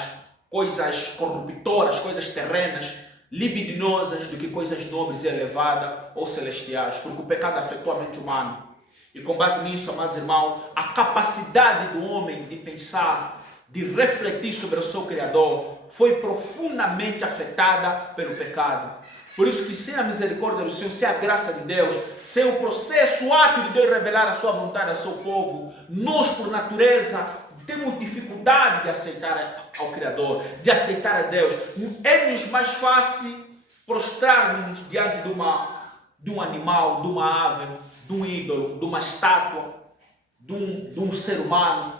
coisas corruptoras, coisas terrenas, libidinosas, do que coisas nobres e elevadas ou celestiais, porque o pecado afetou a mente humana. E com base nisso, amados irmãos, a capacidade do homem de pensar, de refletir sobre o seu Criador, foi profundamente afetada pelo pecado. Por isso que sem a misericórdia do Senhor, sem a graça de Deus, sem o processo, o ato de Deus revelar a sua vontade ao seu povo, nós por natureza temos dificuldade de aceitar ao Criador, de aceitar a Deus. É-nos mais fácil prostrar-nos diante de um animal, de uma ave, de um ídolo, de uma estátua, de um ser humano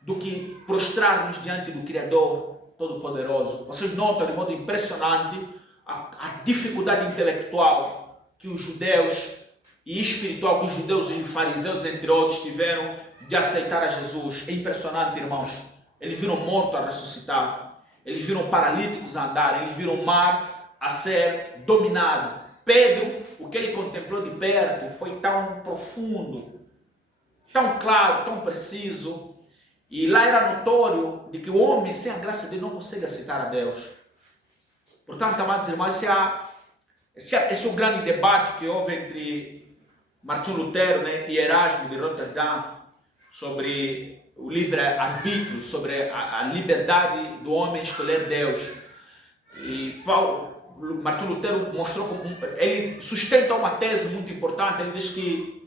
do que prostrar-nos diante do Criador Todo-Poderoso. Vocês notam de modo impressionante a dificuldade intelectual que os judeus e espiritual que os judeus e fariseus, entre outros, tiveram de aceitar a Jesus. É impressionante, irmãos. Eles viram morto a ressuscitar. Eles viram paralíticos a andar. Eles viram o mar a ser dominado. Pedro, o que ele contemplou de perto foi tão profundo, tão claro, tão preciso. E lá era notório de que o homem sem a graça de Deus não consegue aceitar a Deus. Portanto, amados irmãos, esse é o grande debate que houve entre Martinho Lutero, né, e Erasmo de Roterdã sobre o livre-arbítrio, sobre a liberdade do homem escolher Deus. E Martinho Lutero mostrou como ele sustenta uma tese muito importante. Ele diz que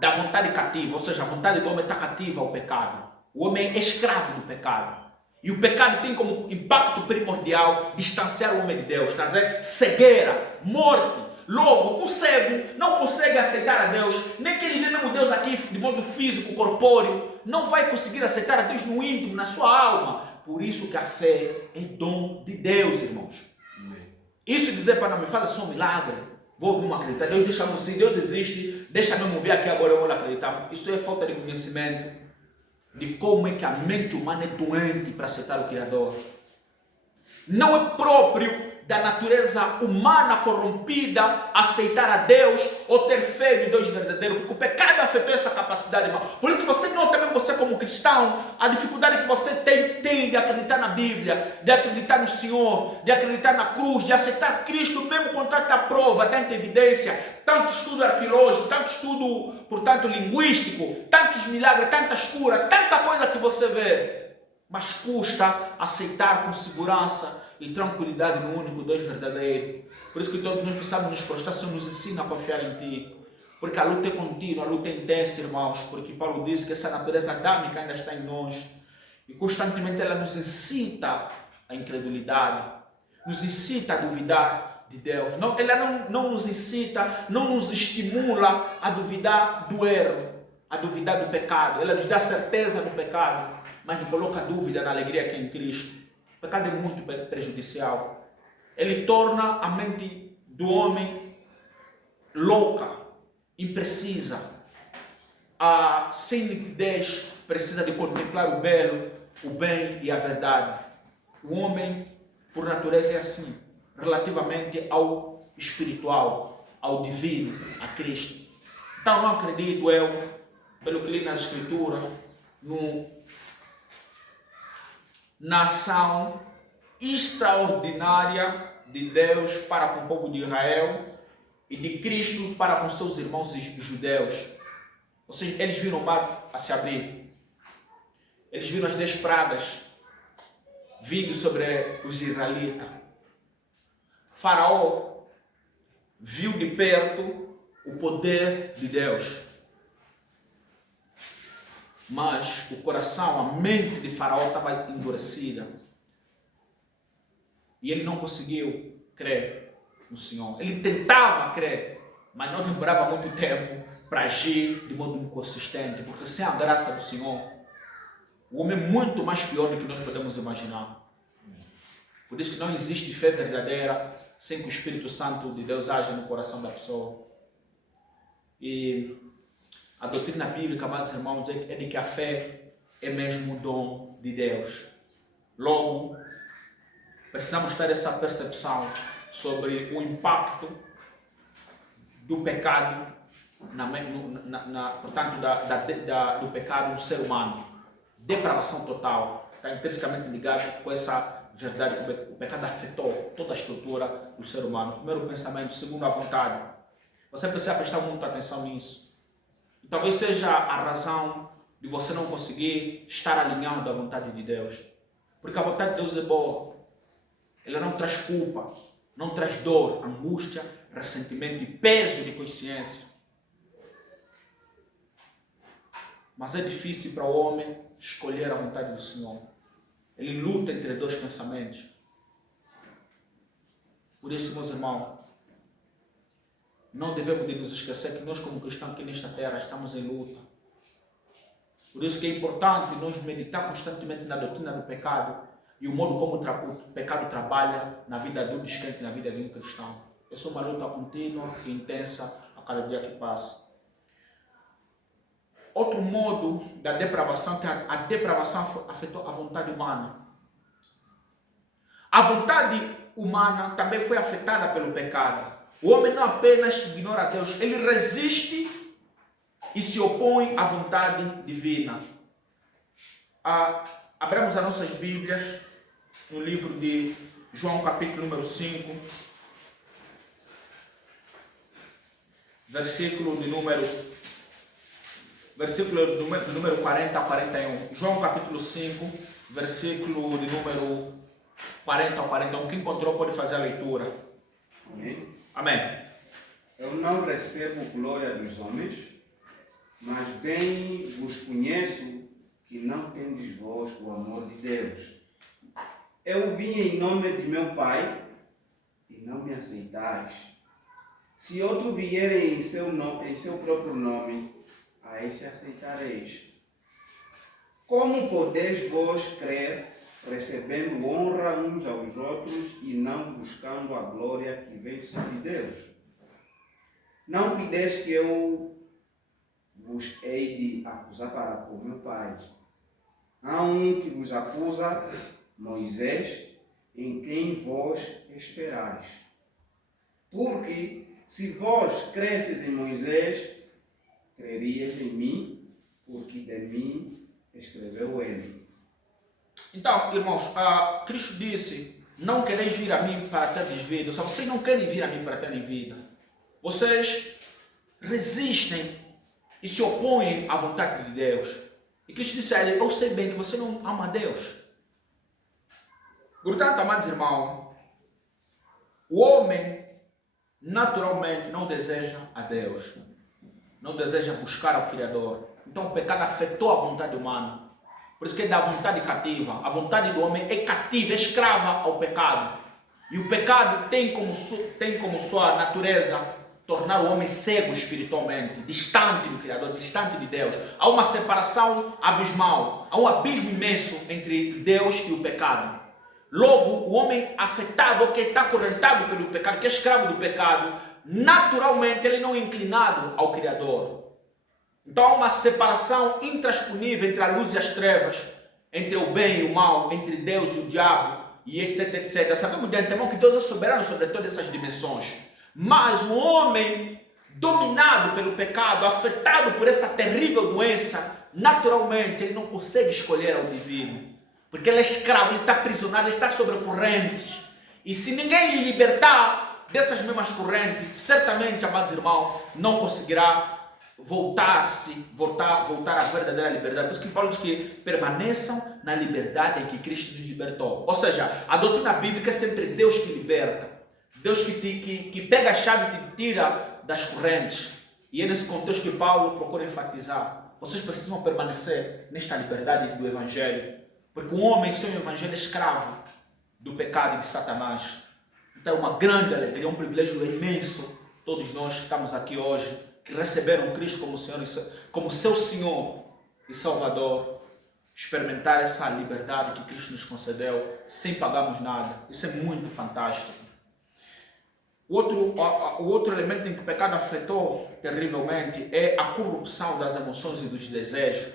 da vontade cativa, ou seja, a vontade do homem está cativa ao pecado. O homem é escravo do pecado. E o pecado tem como impacto primordial distanciar o homem de Deus, trazer cegueira, morte. Logo, o cego não consegue aceitar a Deus, nem que ele vê mesmo Deus aqui de modo físico, corpóreo, não vai conseguir aceitar a Deus no íntimo, na sua alma. Por isso que a fé é dom de Deus, irmãos. Isso dizer para não me fazer só um milagre, vou mesmo acreditar, Deus deixa-me, se Deus existe, deixa-me ver aqui agora, eu vou acreditar. Isso é falta de conhecimento de como é que a mente humana é doente para aceitar o Criador. Não é próprio da natureza humana corrompida aceitar a Deus ou ter fé no Deus verdadeiro, porque o pecado afetou essa capacidade, irmão. Por isso que você nota mesmo, você como cristão, a dificuldade que você tem de acreditar na Bíblia, de acreditar no Senhor, de acreditar na cruz, de aceitar Cristo mesmo com tanta prova, tanta evidência, tanto estudo arqueológico, tanto estudo, portanto, linguístico, tantos milagres, tantas curas, tanta coisa que você vê, mas custa aceitar com segurança e tranquilidade no único Deus verdadeiro. Por isso que todos nós precisamos nos prostrar, Senhor, nos ensina a confiar em Ti. Porque a luta é contínua, a luta é intensa, irmãos. Porque Paulo diz que essa natureza adâmica ainda está em nós. E constantemente ela nos incita à incredulidade, nos incita a duvidar de Deus. Não, ela não nos incita, não nos estimula a duvidar do erro, a duvidar do pecado. Ela nos dá certeza do pecado, mas não coloca dúvida na alegria que é em Cristo. O pecado é muito prejudicial. Ele torna a mente do homem louca, imprecisa, sem nitidez, precisa de contemplar o belo, o bem e a verdade. O homem, por natureza, é assim, relativamente ao espiritual, ao divino, a Cristo. Então, não acredito eu, pelo que li nas Escrituras, na ação extraordinária de Deus para com o povo de Israel e de Cristo para com seus irmãos judeus. Ou seja, eles viram o mar a se abrir. Eles viram as 10 pragas vindo sobre os israelitas. Faraó viu de perto o poder de Deus. Mas o coração, a mente de Faraó estava endurecida. E ele não conseguiu crer no Senhor. Ele tentava crer, mas não demorava muito tempo para agir de modo inconsistente. Porque sem a graça do Senhor, o homem é muito mais pior do que nós podemos imaginar. Por isso que não existe fé verdadeira sem que o Espírito Santo de Deus haja no coração da pessoa. E a doutrina bíblica, amados irmãos, é de que a fé é mesmo um dom de Deus. Logo, precisamos ter essa percepção sobre o impacto do pecado, portanto, do pecado no ser humano. Depravação total. Está intrinsecamente ligado com essa verdade. O pecado afetou toda a estrutura do ser humano. Primeiro o pensamento, segundo a vontade. Você precisa prestar muita atenção nisso. E talvez seja a razão de você não conseguir estar alinhado à vontade de Deus. Porque a vontade de Deus é boa. Ela não traz culpa, não traz dor, angústia, ressentimento e peso de consciência. Mas é difícil para o homem escolher a vontade do Senhor. Ele luta entre dois pensamentos. Por isso, meus irmãos, não devemos de nos esquecer que nós como cristãos aqui nesta terra estamos em luta. Por isso que é importante nós meditar constantemente na doutrina do pecado e o modo como o pecado trabalha na vida do descrente, na vida de um cristão. Essa é uma luta contínua e intensa a cada dia que passa. Outro modo da depravação, que a depravação afetou a vontade humana. A vontade humana também foi afetada pelo pecado. O homem não apenas ignora Deus, ele resiste e se opõe à vontade divina. Abramos as nossas Bíblias no livro de João, capítulo número 5, versículo de número 40 a 41. João, capítulo 5, versículo de número 40 a 41. Quem encontrou pode fazer a leitura. Amém. Amém. Eu não recebo glória dos homens, mas bem vos conheço que não tendes vós o amor de Deus. Eu vim em nome de meu Pai e não me aceitais. Se outro vier em seu próprio nome, a esse aceitareis. Como podeis vós crer, recebendo honra uns aos outros e não buscando a glória que vem só de Deus? Não pideis que eu vos hei de acusar para com meu Pai. Há um que vos acusa, Moisés, em quem vós esperais. Porque se vós cresces em Moisés, crerias em mim, porque de mim escreveu ele. Então, irmãos, Cristo disse: não quereis vir a mim para terem vida. Ou seja, vocês não querem vir a mim para terem vida. Vocês resistem e se opõem à vontade de Deus. E Cristo disse a ele: eu sei bem que você não ama a Deus. Portanto, amados irmãos, o homem naturalmente não deseja a Deus. Não deseja buscar ao Criador. Então o pecado afetou a vontade humana. Por isso que é da vontade cativa. A vontade do homem é cativa, é escrava ao pecado. E o pecado tem como sua natureza tornar o homem cego espiritualmente, distante do Criador, distante de Deus. Há uma separação abismal, há um abismo imenso entre Deus e o pecado. Logo, o homem afetado, que está acorrentado pelo pecado, que é escravo do pecado, naturalmente ele não é inclinado ao Criador. Então há uma separação intransponível entre a luz e as trevas, entre o bem e o mal, entre Deus e o diabo, e etc, etc. Sabemos de antemão que Deus é soberano sobre todas essas dimensões. Mas o homem, dominado pelo pecado, afetado por essa terrível doença, naturalmente ele não consegue escolher ao divino. Porque ele é escravo, ele está prisionário, ele está sobre correntes. E se ninguém lhe libertar dessas mesmas correntes, certamente, amados irmãos, não conseguirá voltar à verdadeira liberdade. Por isso que Paulo diz que permaneçam na liberdade em que Cristo nos libertou. Ou seja, a doutrina bíblica é sempre Deus que liberta. Deus que pega a chave e te tira das correntes. E é nesse contexto que Paulo procura enfatizar. Vocês precisam permanecer nesta liberdade do Evangelho. Porque o homem sem o Evangelho é escravo do pecado e de Satanás. Então é uma grande alegria, um privilégio imenso, todos nós que estamos aqui hoje, que receberam Cristo como seu Senhor e Salvador, experimentar essa liberdade que Cristo nos concedeu, sem pagarmos nada. Isso é muito fantástico. O outro elemento em que o pecado afetou terrivelmente é a corrupção das emoções e dos desejos.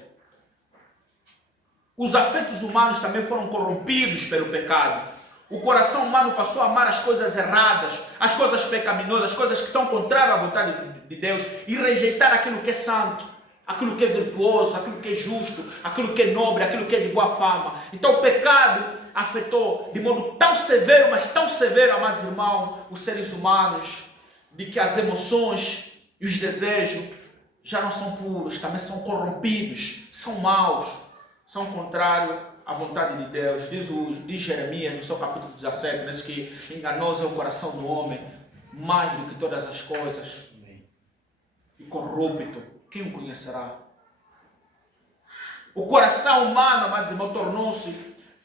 Os afetos humanos também foram corrompidos pelo pecado. O coração humano passou a amar as coisas erradas, as coisas pecaminosas, as coisas que são contrárias à vontade de Deus e rejeitar aquilo que é santo, aquilo que é virtuoso, aquilo que é justo, aquilo que é nobre, aquilo que é de boa fama. Então o pecado afetou de modo tão severo, mas tão severo, amados irmãos, os seres humanos, de que as emoções e os desejos já não são puros, também são corrompidos, são maus. São contrários à vontade de Deus. Diz Jeremias no seu capítulo 17, diz que enganoso é o coração do homem, mais do que todas as coisas. E corrupto, quem o conhecerá? O coração humano, amados irmãos, tornou-se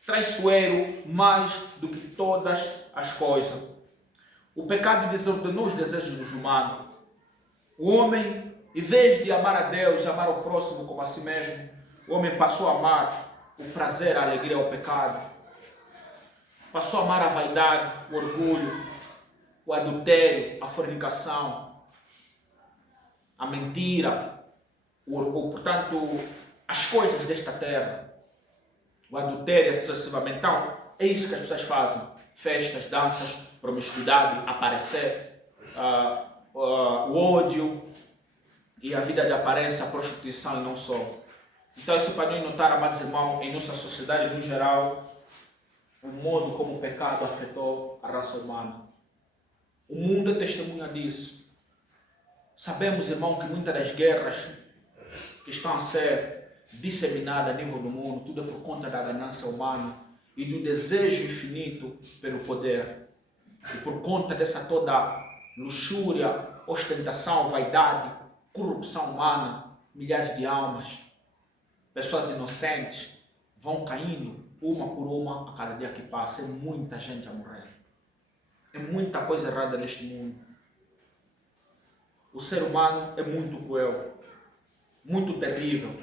traiçoeiro mais do que todas as coisas. O pecado desordenou os desejos dos humanos. O homem, em vez de amar a Deus e amar o próximo como a si mesmo, o homem passou a amar o prazer, a alegria ao pecado. Passou a amar a vaidade, o orgulho, o adultério, a fornicação, a mentira, portanto, as coisas desta terra, o adultério, assim sucessivamente. Então, é isso que as pessoas fazem. Festas, danças, promiscuidade, aparecer, o ódio e a vida de aparência, a prostituição e não só. Então, isso para nós notar, amados irmãos, em nossa sociedade no geral, o modo como o pecado afetou a raça humana. O mundo é testemunha disso. Sabemos, irmão, que muitas das guerras que estão a ser disseminadas a nível do mundo, tudo é por conta da ganância humana e do desejo infinito pelo poder. E por conta dessa toda luxúria, ostentação, vaidade, corrupção humana, milhares de almas, pessoas inocentes, vão caindo uma por uma a cada dia que passa. É muita gente a morrer. É muita coisa errada neste mundo. O ser humano é muito cruel, muito terrível.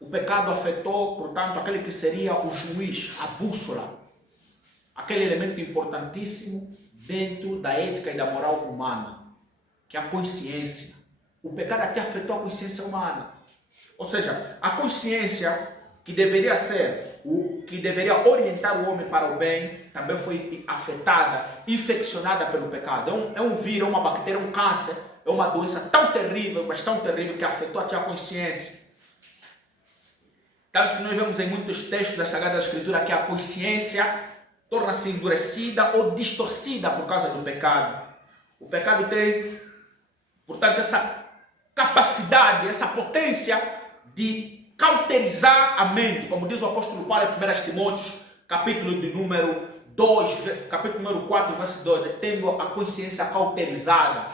O pecado afetou, portanto, aquele que seria o juiz, a bússola, aquele elemento importantíssimo dentro da ética e da moral humana, que é a consciência. O pecado até afetou a consciência humana. Ou seja, a consciência que deveria ser o que deveria orientar o homem para o bem, também foi afetada, infeccionada pelo pecado. É um vírus, é uma bactéria, um câncer, é uma doença tão terrível, mas tão terrível, que afetou até a consciência. Tanto que nós vemos em muitos textos da Sagrada Escritura que a consciência torna-se endurecida ou distorcida por causa do pecado. O pecado tem, portanto, essa capacidade, essa potência de cauterizar a mente, como diz o apóstolo Paulo em 1 Timóteo, capítulo de número 2, capítulo número 4, verso 2, tendo a consciência cauterizada,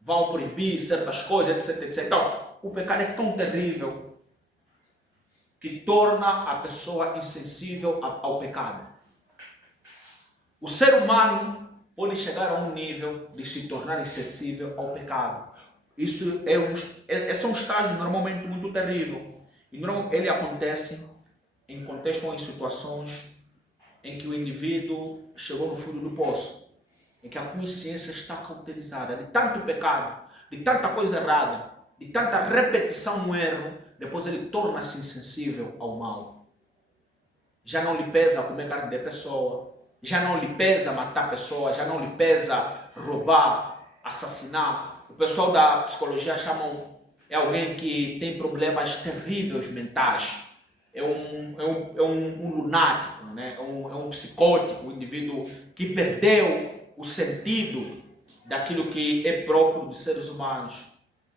vão proibir certas coisas, etc, etc. Então, o pecado é tão terrível que torna a pessoa insensível ao pecado. O ser humano pode chegar a um nível de se tornar insensível ao pecado. Isso esse é um estágio normalmente muito terrível. E ele acontece em contextos ou em situações em que o indivíduo chegou no fundo do poço, em que a consciência está cauterizada de tanto pecado, de tanta coisa errada, de tanta repetição no erro, depois ele torna-se insensível ao mal. Já não lhe pesa comer carne de pessoa, já não lhe pesa matar pessoas, já não lhe pesa roubar, assassinar. O pessoal da psicologia chamam é alguém que tem problemas terríveis mentais, é um lunático, né? é um psicótico, um indivíduo que perdeu o sentido daquilo que é próprio dos seres humanos.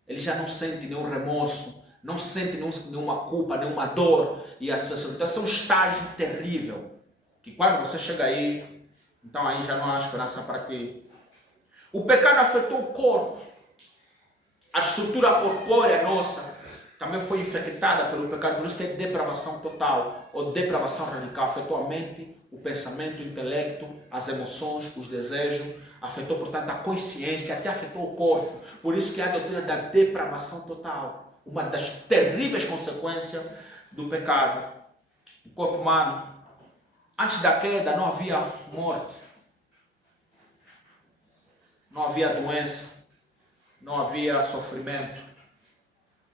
Ele já não sente nenhum remorso, não sente nenhuma culpa, nenhuma dor, e a situação. Então, esse é um estágio terrível, que quando você chega aí, então aí já não há esperança para ti. O pecado afetou o corpo. A estrutura corpórea nossa também foi infectada pelo pecado, por isso que é depravação total ou depravação radical. Afetou a mente, o pensamento, o intelecto, as emoções, os desejos, afetou, portanto, a consciência, até afetou o corpo. Por isso que é a doutrina da depravação total, uma das terríveis consequências do pecado. O corpo humano, antes da queda, não havia morte, não havia doença, não havia sofrimento,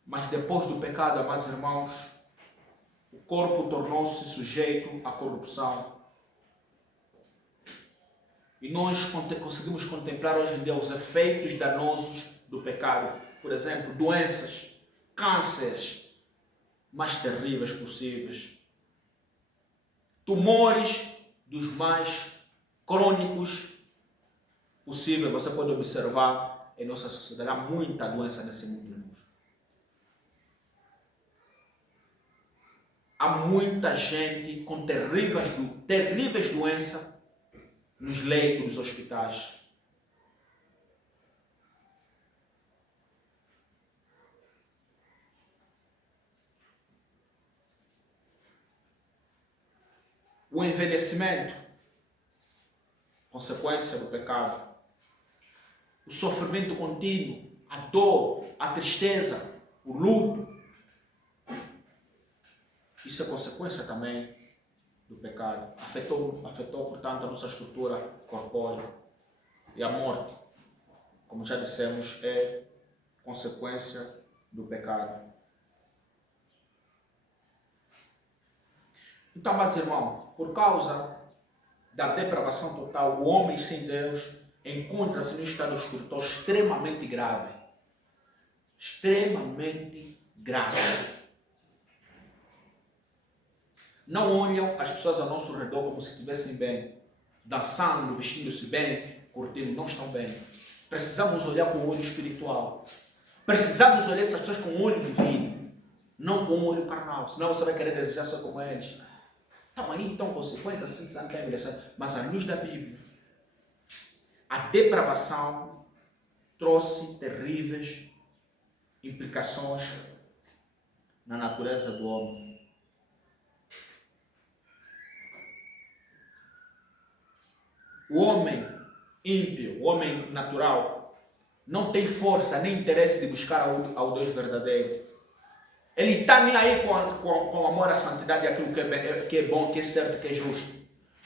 mas depois do pecado, amados irmãos, o corpo tornou-se sujeito à corrupção. E nós conseguimos contemplar hoje em dia os efeitos danosos do pecado. Por exemplo, doenças, cânceres mais terríveis possíveis, tumores dos mais crônicos possíveis. Você pode observar em nossa sociedade, há muita doença nesse mundo, irmãos. Há muita gente com terríveis doenças nos leitos dos hospitais. O envelhecimento, consequência do pecado. O sofrimento contínuo, a dor, a tristeza, o luto, Isso é consequência também do pecado. Afetou, portanto, a nossa estrutura corpórea. E a morte, como já dissemos, é consequência do pecado. Então, amados irmãos, por causa da depravação total, o homem sem Deus encontra-se num estado espiritual extremamente grave. Extremamente grave. Não olham as pessoas ao nosso redor como se estivessem bem, dançando, vestindo-se bem, curtindo, não estão bem. Precisamos olhar com o olho espiritual. Precisamos olhar essas pessoas com o olho divino, não com o olho carnal, senão você vai querer desejar só como eles. Estão aí, então, com 50, 60 anos, envelhecendo. Mas à luz da Bíblia, a depravação trouxe terríveis implicações na natureza do homem. O homem ímpio, o homem natural, não tem força nem interesse de buscar ao Deus verdadeiro. Ele está nem aí com amor à santidade e aquilo que é bom, que é certo, que é justo.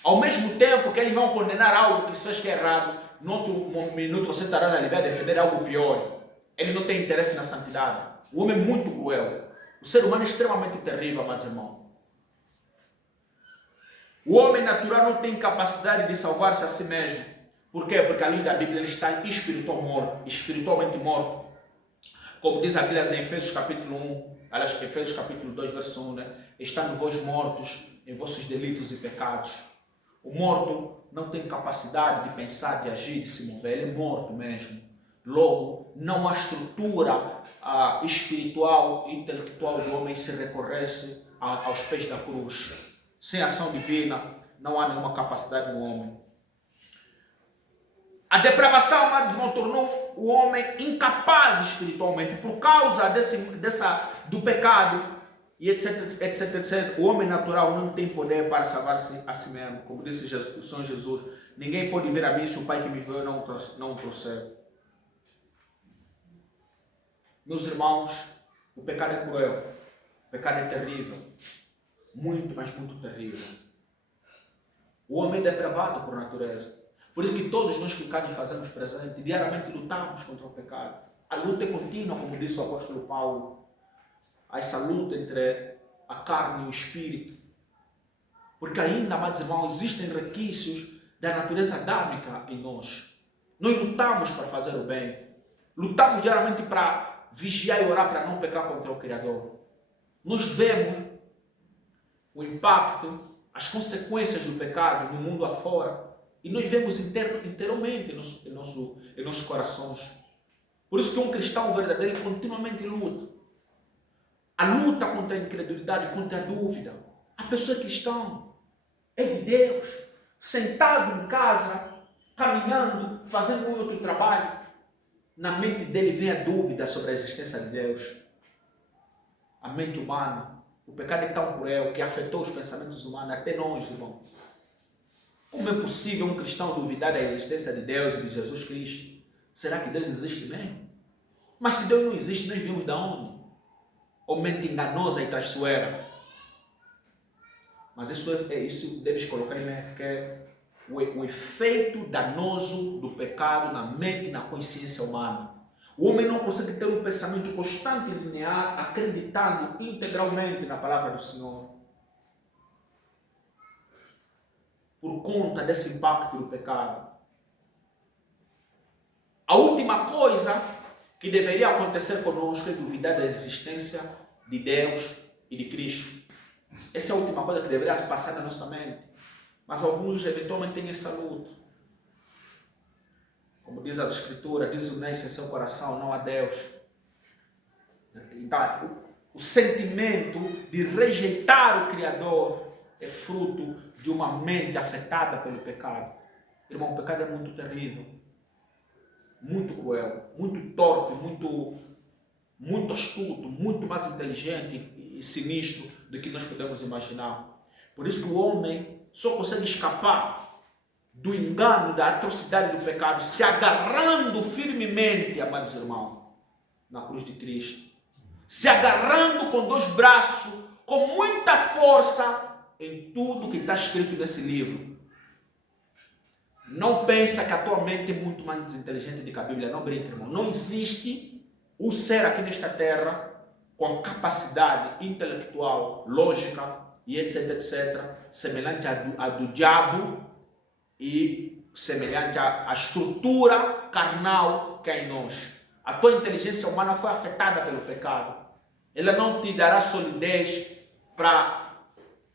Ao mesmo tempo que eles vão condenar algo que se fez que é errado, no outro minuto você estará ali a defender algo pior. Ele não tem interesse na santidade. O homem é muito cruel. O ser humano é extremamente terrível, amados irmãos. O homem natural não tem capacidade de salvar-se a si mesmo. Por quê? Porque à luz da Bíblia ele está espiritualmente morto. Como diz a Bíblia em Efésios capítulo 1, aliás, Efésios capítulo 2, verso 1, né? Estando vós mortos em vossos delitos e pecados. O morto não tem capacidade de pensar, de agir, de se mover. Ele é morto mesmo. Logo, não há estrutura espiritual e intelectual do homem se recorresse aos pés da cruz. Sem ação divina, não há nenhuma capacidade no homem. A depravação, amados irmãos, tornou o homem incapaz espiritualmente por causa do pecado e etc. O homem natural não tem poder para salvar-se a si mesmo. Como disse o Senhor Jesus, ninguém pode vir a mim se o Pai que me veio não o trouxer. Meus irmãos, o pecado é cruel, o pecado é terrível, muito, mas muito terrível. O homem é depravado por natureza. Por isso que todos nós que cá fazemos presente, diariamente lutamos contra o pecado. A luta é contínua, como disse o apóstolo Paulo. Há essa luta entre a carne e o espírito. Porque ainda, amados irmãos, existem requisitos da natureza adâmica em nós. Nós lutamos para fazer o bem. Lutamos diariamente para vigiar e orar para não pecar contra o Criador. Nós vemos o impacto, as consequências do pecado no mundo afora. E nós vemos inteiramente em nossos corações. Por isso que um cristão verdadeiro continuamente luta. A luta contra a incredulidade, contra a dúvida. A pessoa é cristã, é de Deus, sentado em casa, caminhando, fazendo um outro trabalho. Na mente dele vem a dúvida sobre a existência de Deus. A mente humana, o pecado é tão cruel que afetou os pensamentos humanos, até nós, irmãos. Como é possível um cristão duvidar da existência de Deus e de Jesus Cristo? Será que Deus existe mesmo? Mas se Deus não existe, nós vimos de onde? Ou mente enganosa e traiçoeira? Mas isso deves colocar em mente, que é o efeito danoso do pecado na mente e na consciência humana. O homem não consegue ter um pensamento constante e linear, acreditando integralmente na palavra do Senhor. Por conta desse impacto do pecado. A última coisa que deveria acontecer conosco é duvidar da existência de Deus e de Cristo. Essa é a última coisa que deveria passar na nossa mente. Mas alguns eventualmente têm essa luta. Como diz as Escrituras, desunência em seu coração, não a Deus. Então, o sentimento de rejeitar o Criador é fruto de uma mente afetada pelo pecado. Irmão, o pecado é muito terrível, muito cruel, muito torpe, muito astuto, muito mais inteligente e sinistro do que nós podemos imaginar. Por isso que o homem só consegue escapar do engano, da atrocidade do pecado, se agarrando firmemente, amados irmãos, na cruz de Cristo. Se agarrando com dois braços, com muita força em tudo que está escrito nesse livro. Não pensa que a tua mente é muito mais inteligente do que a Bíblia. Não brinca, irmão. Não existe um ser aqui nesta terra com capacidade intelectual, lógica e etc, semelhante à do diabo e semelhante à estrutura carnal que é em nós. A tua inteligência humana foi afetada pelo pecado. Ela não te dará solidez para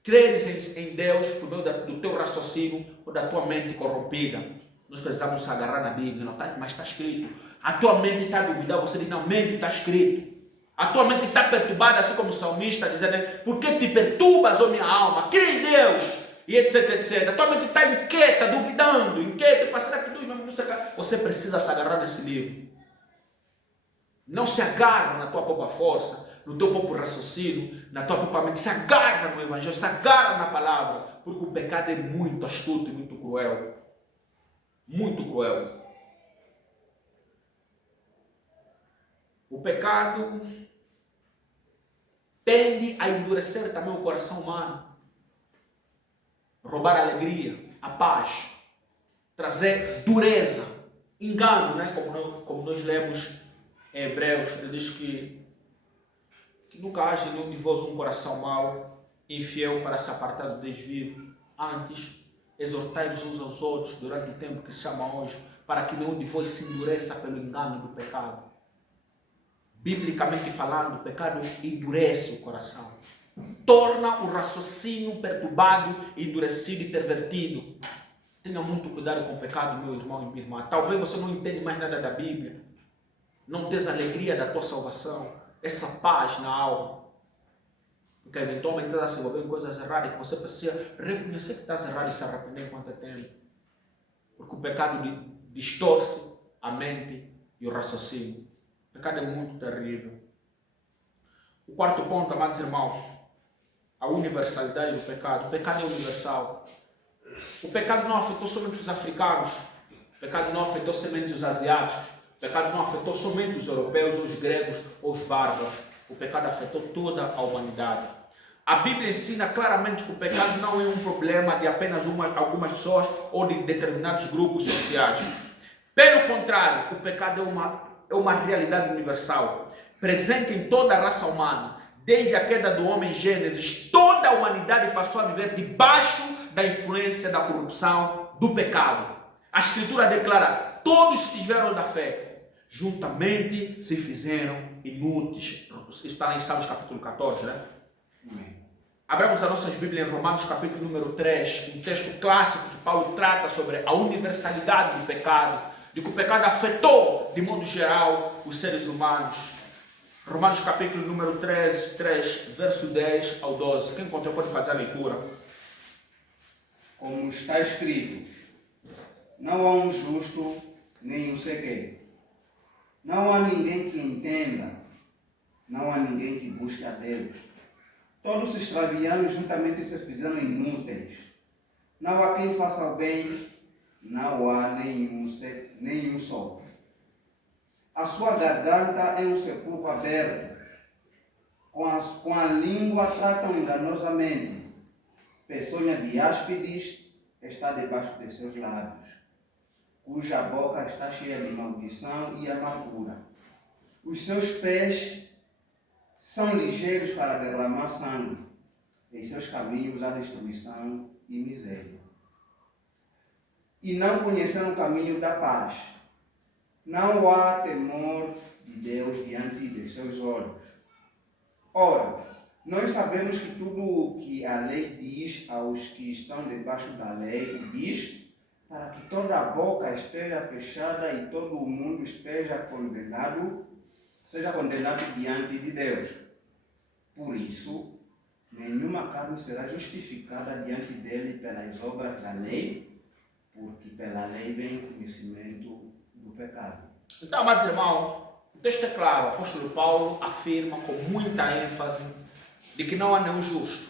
creres em Deus por meio do teu raciocínio ou da tua mente corrompida. Nós precisamos nos agarrar na Bíblia, não tá, mas está escrito. A tua mente está a duvidar, você diz, não, mente está escrito. A tua mente está perturbada, assim como o salmista, dizendo, por que te perturbas, ó minha alma? Crê em Deus, e etc, etc. A tua mente está inquieta, duvidando, inquieta, será que Deus não sei. Você precisa se agarrar nesse livro. Não se agarra na tua própria força, no teu próprio raciocínio, na tua própria mente. Se agarra no Evangelho, se agarra na palavra, porque o pecado é muito astuto e muito cruel. Muito cruel. O pecado tende a endurecer também o coração humano, roubar a alegria, a paz, trazer dureza, engano, né? Como nós lemos em Hebreus, ele diz que nunca haja nenhum de vós um coração mau, infiel para se apartar do Deus vivo. Antes, exortai-vos uns aos outros durante o tempo que se chama hoje, para que nenhum de vós se endureça pelo engano do pecado. Biblicamente falando, o pecado endurece o coração, torna o raciocínio perturbado, endurecido e pervertido. Tenha muito cuidado com o pecado, meu irmão e minha irmã. Talvez você não entenda mais nada da Bíblia, não tens alegria da tua salvação, essa paz na alma, porque eventualmente está se envolvendo em coisas erradas que você precisa reconhecer que estás errado e se arrepender enquanto é tempo, porque o pecado distorce a mente e o raciocínio. O pecado é muito terrível. O quarto ponto, amados irmãos, a universalidade do pecado. O pecado é universal. O pecado não afetou somente os africanos, o pecado não afetou somente os asiáticos, o pecado não afetou somente os europeus, os gregos ou os bárbaros. O pecado afetou toda a humanidade. A Bíblia ensina claramente que o pecado não é um problema de apenas algumas pessoas ou de determinados grupos sociais. Pelo contrário, o pecado é uma realidade universal, presente em toda a raça humana. Desde a queda do homem em Gênesis, toda a humanidade passou a viver debaixo da influência da corrupção, do pecado. A Escritura declara, todos que tiveram da fé, juntamente se fizeram inúteis. Isso está lá em Salmos capítulo 14, né? Abramos as nossas Bíblias em Romanos capítulo número 3, um texto clássico que Paulo trata sobre a universalidade do pecado, de que o pecado afetou, de modo geral, os seres humanos. Romanos capítulo número 3, verso 10 ao 12. Quem encontrou pode fazer a leitura. Como está escrito, não há um justo nem um sequer. Não há ninguém que entenda, não há ninguém que busque a Deus. Todos se extraviaram e juntamente se fizeram inúteis. Não há quem faça o bem, não há nenhum só. A sua garganta é um sepulcro aberto. Com a língua tratam enganosamente. Peçonha de áspides está debaixo de seus lábios, cuja boca está cheia de maldição e amargura. Os seus pés são ligeiros para derramar sangue. Em seus caminhos há destruição e miséria. E não conheceram o caminho da paz. Não há temor de Deus diante de seus olhos. Ora, nós sabemos que tudo o que a lei diz aos que estão debaixo da lei, o diz para que toda a boca esteja fechada e todo o mundo seja condenado diante de Deus. Por isso, nenhuma carne será justificada diante dele pelas obras da lei, porque pela lei vem o conhecimento do pecado. Então, amados irmãos, o texto é claro. O apóstolo Paulo afirma com muita ênfase de que não há nenhum justo,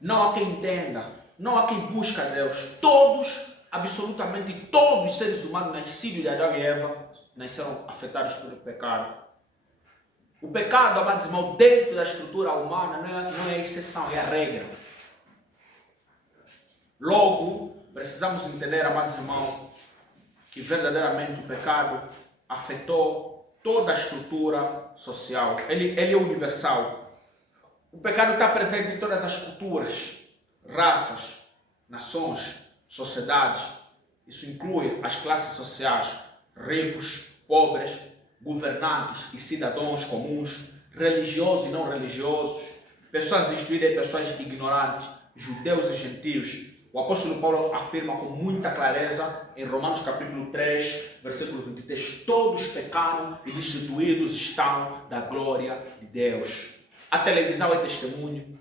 não há quem entenda, não há quem busque a Deus. Todos, absolutamente todos os seres humanos nascidos de Adão e Eva nasceram afetados pelo pecado. O pecado, amados irmãos, dentro da estrutura humana não é a exceção, é a regra. Logo, precisamos entender, amados irmãos, que verdadeiramente o pecado afetou toda a estrutura social. Ele é universal. O pecado está presente em todas as culturas, raças, nações, sociedades. Isso inclui as classes sociais, ricos, pobres, governantes e cidadãos comuns, religiosos e não religiosos, pessoas instruídas e pessoas ignorantes, judeus e gentios. O apóstolo Paulo afirma com muita clareza em Romanos capítulo 3, versículo 23, todos pecaram e destituídos estão da glória de Deus. A televisão é testemunho,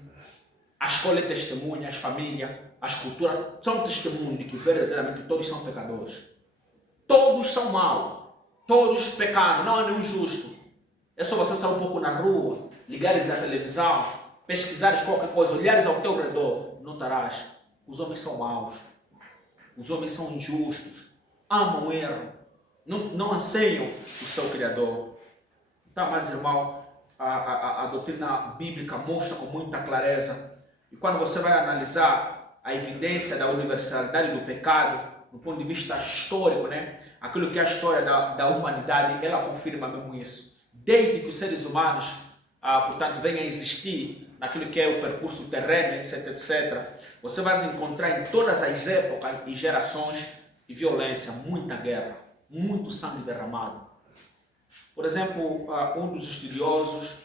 a escola é testemunha, as famílias, as culturas são testemunho de que verdadeiramente todos são pecadores. Todos são maus, todos pecaram, não há nenhum justo. É só você sair um pouco na rua, ligares a televisão, pesquisares qualquer coisa, olhares ao teu redor, notarás. Os homens são maus, os homens são injustos, amam o erro, não anseiam o seu Criador. Então, mas irmão, a doutrina bíblica mostra com muita clareza, e quando você vai analisar a evidência da universalidade do pecado, do ponto de vista histórico, né? Aquilo que é a história da humanidade, ela confirma mesmo isso. Desde que os seres humanos, portanto, venham a existir, naquilo que é o percurso terreno, etc, etc, você vai encontrar em todas as épocas e gerações de violência, muita guerra, muito sangue derramado. Por exemplo, um dos estudiosos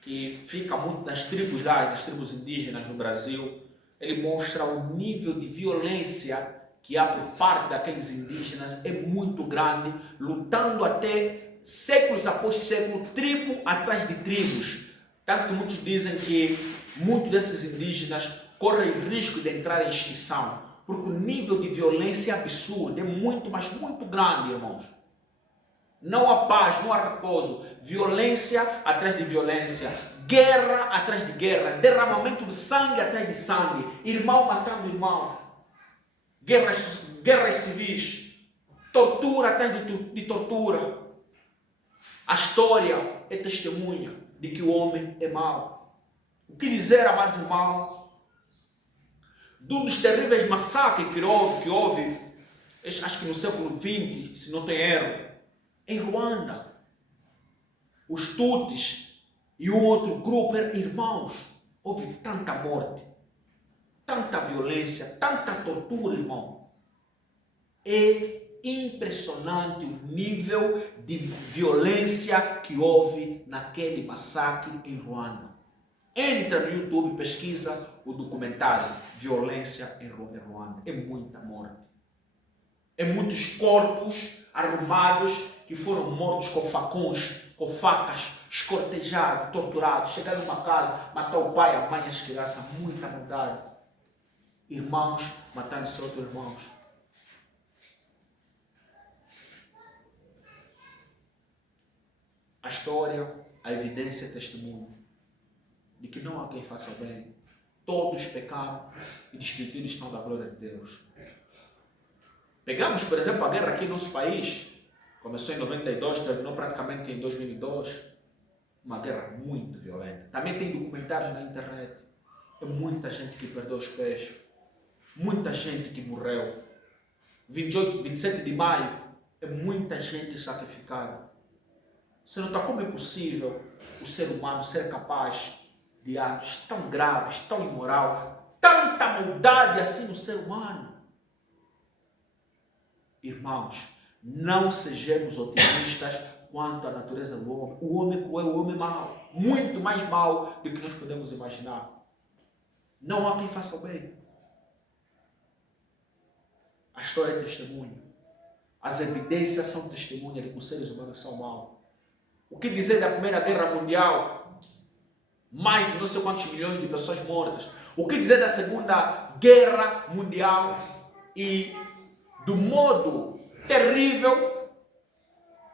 que fica muito nas tribos lá, nas tribos indígenas no Brasil, ele mostra o nível de violência que há por parte daqueles indígenas é muito grande, lutando até séculos após séculos, tribo atrás de tribos. Tanto que muitos dizem que muitos desses indígenas correm risco de entrar em extinção, porque o nível de violência é absurdo, é muito, mas muito grande, irmãos. Não há paz, não há repouso, violência atrás de violência, guerra atrás de guerra, derramamento de sangue atrás de sangue, irmão matando irmão, guerras civis, tortura atrás de tortura. A história é testemunha de que o homem é mau. O que dizer, amados irmãos, de um dos terríveis massacres que houve, acho que no século XX, se não tem erro, em Ruanda. Os Tutsis e um outro grupo eram irmãos. Houve tanta morte, tanta violência, tanta tortura, irmão. É impressionante o nível de violência que houve naquele massacre em Ruanda. Entra no YouTube, pesquisa o documentário Violência em Ruanda. É muita morte. É muitos corpos arrumados que foram mortos com facões, com facas, escortejados, torturados. Chegaram numa casa, matou o pai, a mãe, as crianças. Muita maldade. Irmãos matando seus outros irmãos. A história, a evidência é testemunho de que não há quem faça bem. Todos pecaram e destituídos estão da glória de Deus. Pegamos, por exemplo, a guerra aqui no nosso país. Começou em 92, terminou praticamente em 2002. Uma guerra muito violenta. Também tem documentários na internet. É muita gente que perdeu os pés. Muita gente que morreu. 28, 27 de maio, é muita gente sacrificada. Você nota como é possível o ser humano ser capaz de atos tão graves, tão imoral, tanta maldade assim no ser humano. Irmãos, não sejamos otimistas quanto à natureza do homem. O homem cruel, o homem mau, muito mais mau do que nós podemos imaginar. Não há quem faça o bem. A história é testemunho. As evidências são testemunha de que os seres humanos são maus. O que dizer da Primeira Guerra Mundial? Mais de não sei quantos milhões de pessoas mortas. O que dizer da Segunda Guerra Mundial e do modo terrível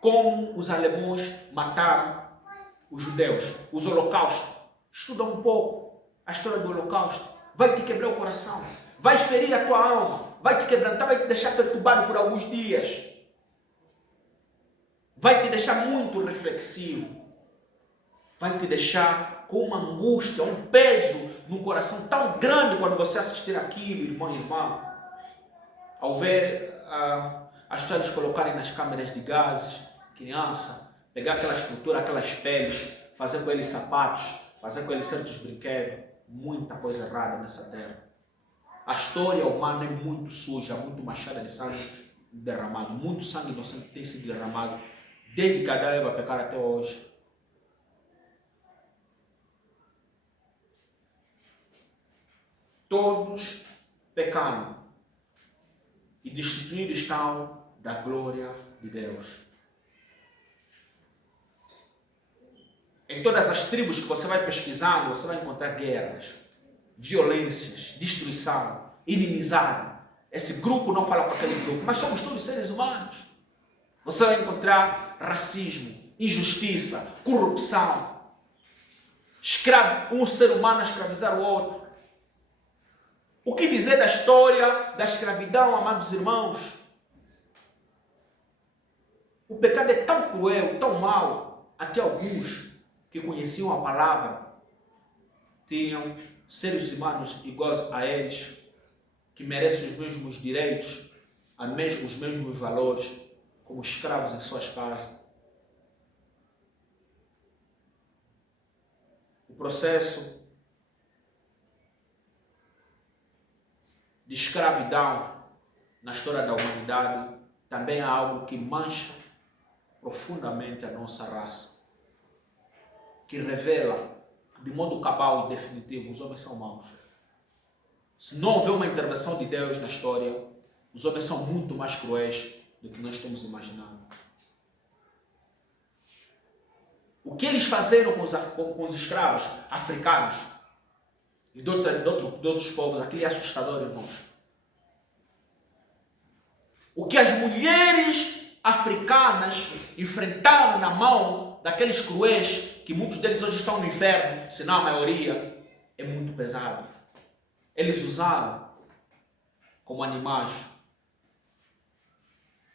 como os alemães mataram os judeus, os holocaustos. Estuda um pouco a história do holocausto. Vai te quebrar o coração, vai ferir a tua alma, vai te quebrantar, vai te deixar perturbado por alguns dias. Vai te deixar muito reflexivo. vai te deixar com uma angústia, um peso no coração tão grande quando você assistir aquilo, irmão e irmã. Ao ver as pessoas colocarem nas câmeras de gases, criança, pegar aquela estrutura, aquelas peles, fazer com eles sapatos, fazer com eles certos brinquedos, muita coisa errada nessa terra. A história humana é muito suja, muito manchada de sangue derramado, muito sangue inocente tem sido derramado, desde que Adão e Eva pecaram até hoje. Todos pecaram e destituídos estão da glória de Deus. Em todas as tribos que você vai pesquisando, você vai encontrar guerras, violências, destruição, inimizade. Esse grupo não fala para aquele grupo, mas somos todos seres humanos. Você vai encontrar racismo, injustiça, corrupção, um ser humano a escravizar o outro. O que dizer da história da escravidão, amados irmãos? O pecado é tão cruel, tão mau, até alguns que conheciam a palavra tinham seres humanos iguais a eles, que merecem os mesmos direitos, os mesmos valores, como escravos em suas casas. O processo de escravidão na história da humanidade também é algo que mancha profundamente a nossa raça, que revela de modo cabal e definitivo os homens são maus. Se não houver uma intervenção de Deus na história, os homens são muito mais cruéis do que nós estamos imaginando. O que eles fizeram com os escravos africanos e de outros povos, aquilo é assustador, irmãos. O que as mulheres africanas enfrentaram na mão daqueles cruéis, que muitos deles hoje estão no inferno, se não a maioria, é muito pesado. Eles usaram como animais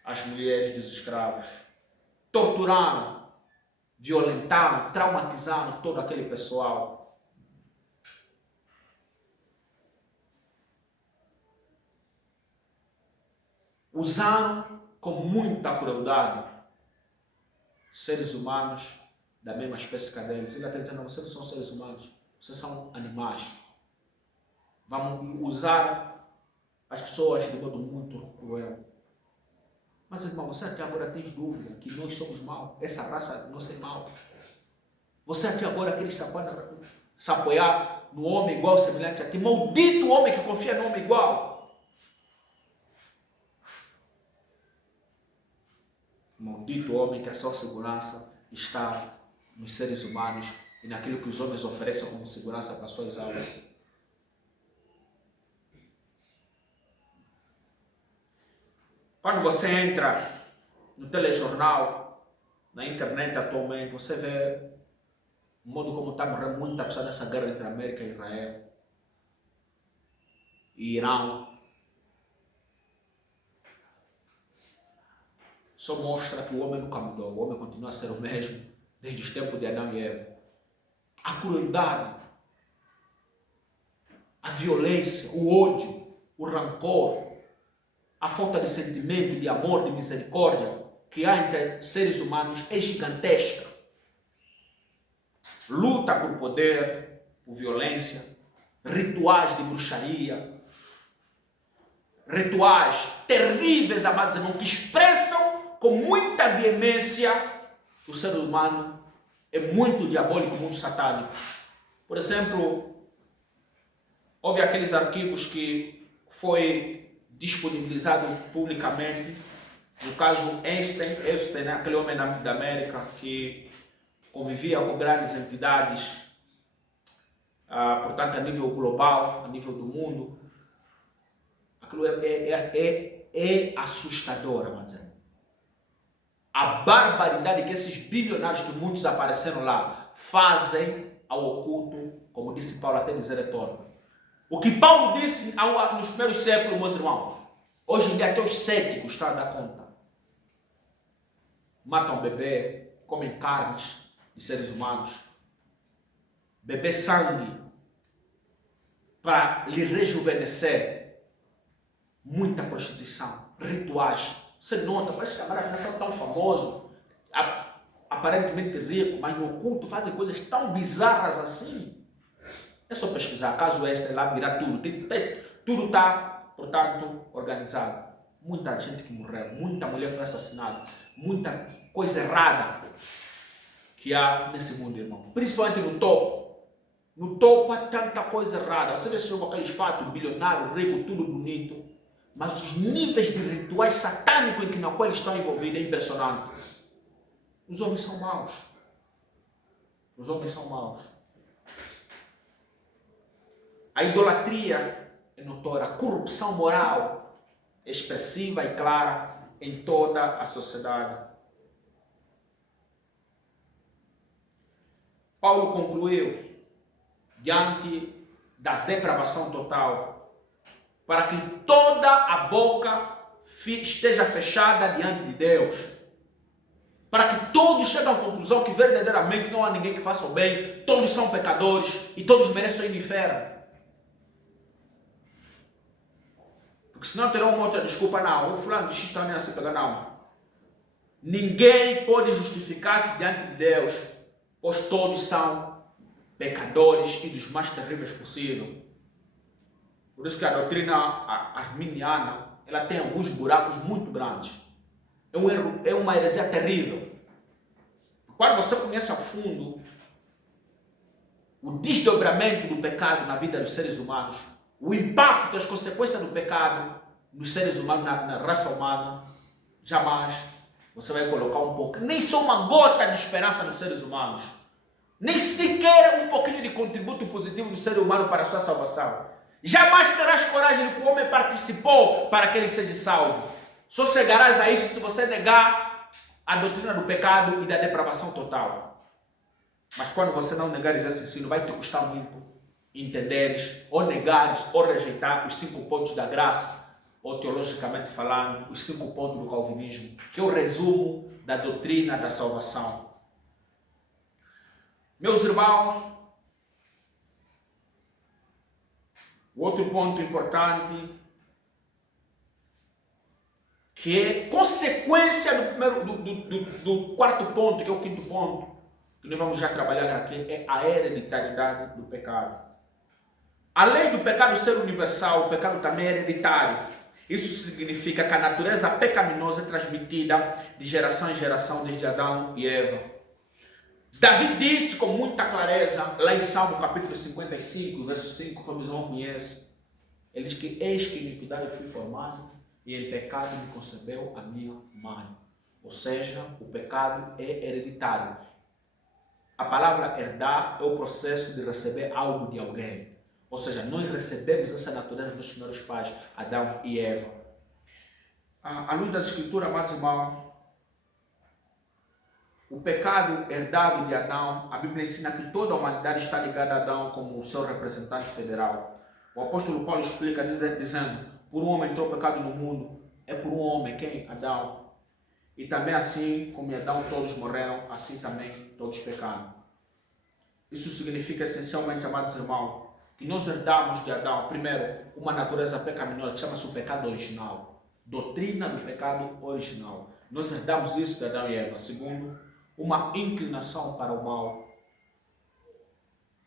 as mulheres dos escravos, torturaram, violentaram, traumatizaram todo aquele pessoal. Usaram com muita crueldade seres humanos da mesma espécie que deles. Ele está dizendo, vocês não são seres humanos, vocês são animais. Vamos usar as pessoas de modo muito cruel. Mas, irmão, você até agora tem dúvida que nós somos maus, essa raça não é mau. Você até agora quer se apoiar no homem igual, semelhante a ti. Maldito homem que confia no homem igual. Maldito homem que a sua segurança está nos seres humanos e naquilo que os homens oferecem como segurança para suas almas. Quando você entra no telejornal, na internet atualmente, você vê o modo como está morrendo muita pessoa nessa guerra entre América e Israel e Irã. Só mostra que o homem nunca mudou, o homem continua a ser o mesmo desde os tempos de Adão e Eva. A crueldade, a violência, o ódio, o rancor, a falta de sentimento, de amor, de misericórdia que há entre seres humanos é gigantesca. Luta por poder, por violência, rituais de bruxaria, rituais terríveis, amados irmãos, que expressam com muita veemência o ser humano é muito diabólico, muito satânico. Por exemplo, houve aqueles arquivos que foi disponibilizado publicamente, no caso Epstein, aquele homem da América que convivia com grandes entidades, portanto a nível global, a nível do mundo. Aquilo é assustador, amados irmãos. A barbaridade que esses bilionários, que muitos apareceram lá, fazem ao oculto, como disse Paulo, até dizer retorno. O que Paulo disse nos primeiros séculos, meus irmãos, hoje em dia até os céticos estão a dar conta. Matam bebê, comem carnes de seres humanos, beber sangue para lhe rejuvenescer. Muita prostituição, rituais. Você nota, parece que a Mara Finança é tão famoso, aparentemente rico, mas no oculto fazem coisas tão bizarras assim. É só pesquisar, caso extra, lá virá tudo. Tudo está, portanto, organizado. Muita gente que morreu, muita mulher foi assassinada, muita coisa errada que há nesse mundo, irmão. Principalmente no topo. No topo há tanta coisa errada. Você vê se chama aqueles fatos, bilionário, rico, tudo bonito. Mas os níveis de rituais satânicos em que na qual eles estão envolvidos é impressionante. Os homens são maus. Os homens são maus. A idolatria é notória. A corrupção moral é expressiva e clara em toda a sociedade. Paulo concluiu, diante da depravação total, para que toda a boca esteja fechada diante de Deus, para que todos cheguem à conclusão que verdadeiramente não há ninguém que faça o bem, todos são pecadores e todos merecem ir no inferno. Porque senão terão uma outra desculpa, não, o fulano de X está nem a se pegar, não. Ninguém pode justificar-se diante de Deus, pois todos são pecadores e dos mais terríveis possível. Por isso que a doutrina arminiana, ela tem alguns buracos muito grandes. É um erro, é uma heresia terrível. Quando você conhece a fundo o desdobramento do pecado na vida dos seres humanos, o impacto, as consequências do pecado nos seres humanos, na raça humana, jamais você vai colocar um pouco, nem só uma gota de esperança nos seres humanos, nem sequer um pouquinho de contributo positivo do ser humano para a sua salvação. Jamais terás coragem de que o homem participou para que ele seja salvo. Só chegarás a isso se você negar a doutrina do pecado e da depravação total. Mas quando você não negares esse ensino, vai te custar muito entenderes, ou negares, ou rejeitar os 5 pontos da graça, ou teologicamente falando, os 5 pontos do calvinismo, que é o resumo da doutrina da salvação. Meus irmãos, o outro ponto importante, que é consequência do quarto ponto, que é o quinto ponto, que nós vamos já trabalhar aqui, é a hereditariedade do pecado. Além do pecado ser universal, o pecado também é hereditário. Isso significa que a natureza pecaminosa é transmitida de geração em geração, desde Adão e Eva. Davi disse com muita clareza, lá em Salmo capítulo 55, verso 5, como os irmãos conhecem, ele diz que eis que iniquidade eu fui formado e em pecado me concebeu a minha mãe. Ou seja, o pecado é hereditário. A palavra herdar é o processo de receber algo de alguém. Ou seja, nós recebemos essa natureza dos primeiros pais, Adão e Eva. À luz das Escrituras, amados irmãos, o pecado herdado de Adão, a Bíblia ensina que toda a humanidade está ligada a Adão como o seu representante federal. O apóstolo Paulo explica dizendo, por um homem entrou o pecado no mundo, é por um homem, quem? Adão. E também assim como em Adão todos morreram, assim também todos pecaram. Isso significa essencialmente, amados irmãos, que nós herdamos de Adão, primeiro, uma natureza pecaminosa, que chama-se o pecado original. Doutrina do pecado original. Nós herdamos isso de Adão e Eva. Segundo, uma inclinação para o mal,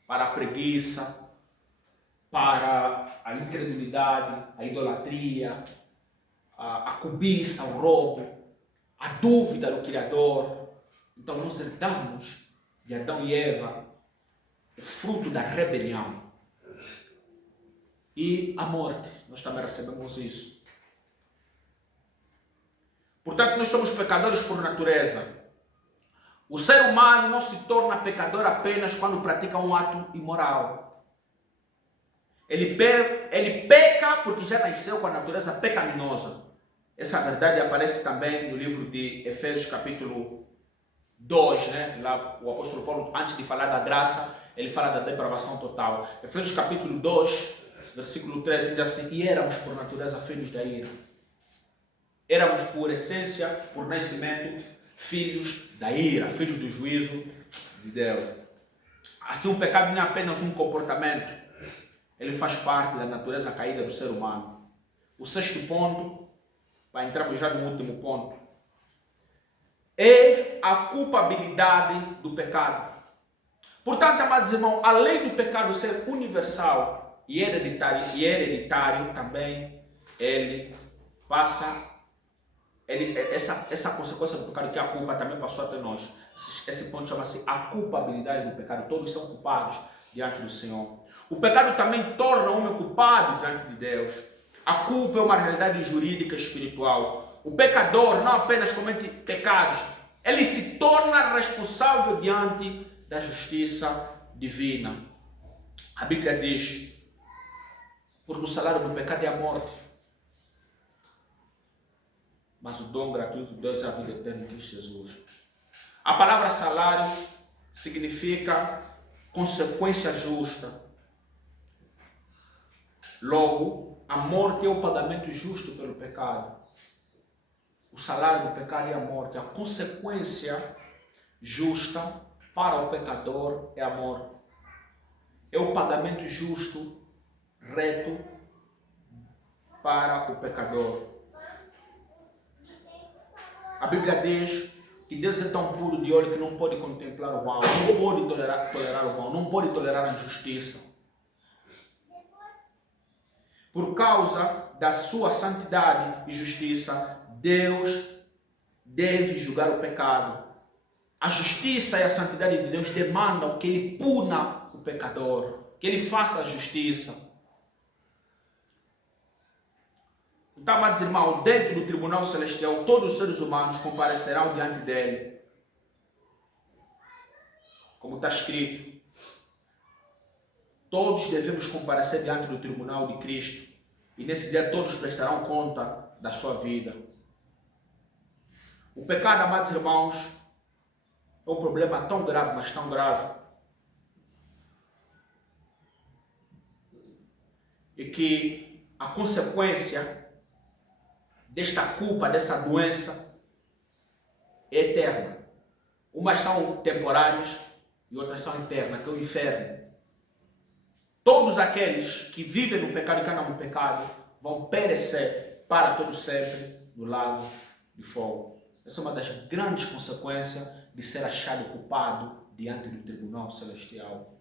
para a preguiça, para a incredulidade, a idolatria, a cobiça, o roubo, a dúvida do Criador. Então nós herdamos de Adão e Eva o fruto da rebelião. E a morte, nós também recebemos isso. Portanto, nós somos pecadores por natureza. O ser humano não se torna pecador apenas quando pratica um ato imoral. Ele peca porque já nasceu com a natureza pecaminosa. Essa verdade aparece também no livro de Efésios capítulo 2, né? Lá o apóstolo Paulo, antes de falar da graça, ele fala da depravação total. Efésios capítulo 2, versículo 13, diz assim, e éramos por natureza filhos da ira. Éramos por essência, por nascimento, filhos da ira, filhos do juízo de Deus. Assim, o pecado não é apenas um comportamento, ele faz parte da natureza caída do ser humano. O sexto ponto, para entrarmos já no último ponto, é a culpabilidade do pecado. Portanto, amados irmãos, além do pecado ser universal e hereditário também, ele passa, essa consequência do pecado, que é a culpa, também passou até nós. Esse ponto chama-se a culpabilidade do pecado. Todos são culpados diante do Senhor. O pecado também torna o homem culpado diante de Deus. A culpa é uma realidade jurídica e espiritual. O pecador não apenas comete pecados, ele se torna responsável diante da justiça divina. A Bíblia diz, porque o salário do pecado é a morte, mas o dom gratuito de Deus é a vida eterna em Cristo Jesus. A palavra salário significa consequência justa. Logo, a morte é o pagamento justo pelo pecado. O salário do pecado é a morte. A consequência justa para o pecador é a morte. É o pagamento justo, reto, para o pecador. A Bíblia diz que Deus é tão puro de olho que não pode contemplar o mal, não pode tolerar o mal, não pode tolerar a injustiça. Por causa da sua santidade e justiça, Deus deve julgar o pecado. A justiça e a santidade de Deus demandam que Ele puna o pecador, que Ele faça a justiça. Então, amados irmãos, dentro do tribunal celestial, todos os seres humanos comparecerão diante dele. Como está escrito, todos devemos comparecer diante do tribunal de Cristo. E nesse dia todos prestarão conta da sua vida. O pecado, amados irmãos, é um problema tão grave, mas tão grave, e que a consequência desta culpa, dessa doença, é eterna. Umas são temporárias e outras são eternas, que é o inferno. Todos aqueles que vivem no pecado e que andam no pecado vão perecer para todo sempre no lago de fogo. Essa é uma das grandes consequências de ser achado culpado diante do tribunal celestial.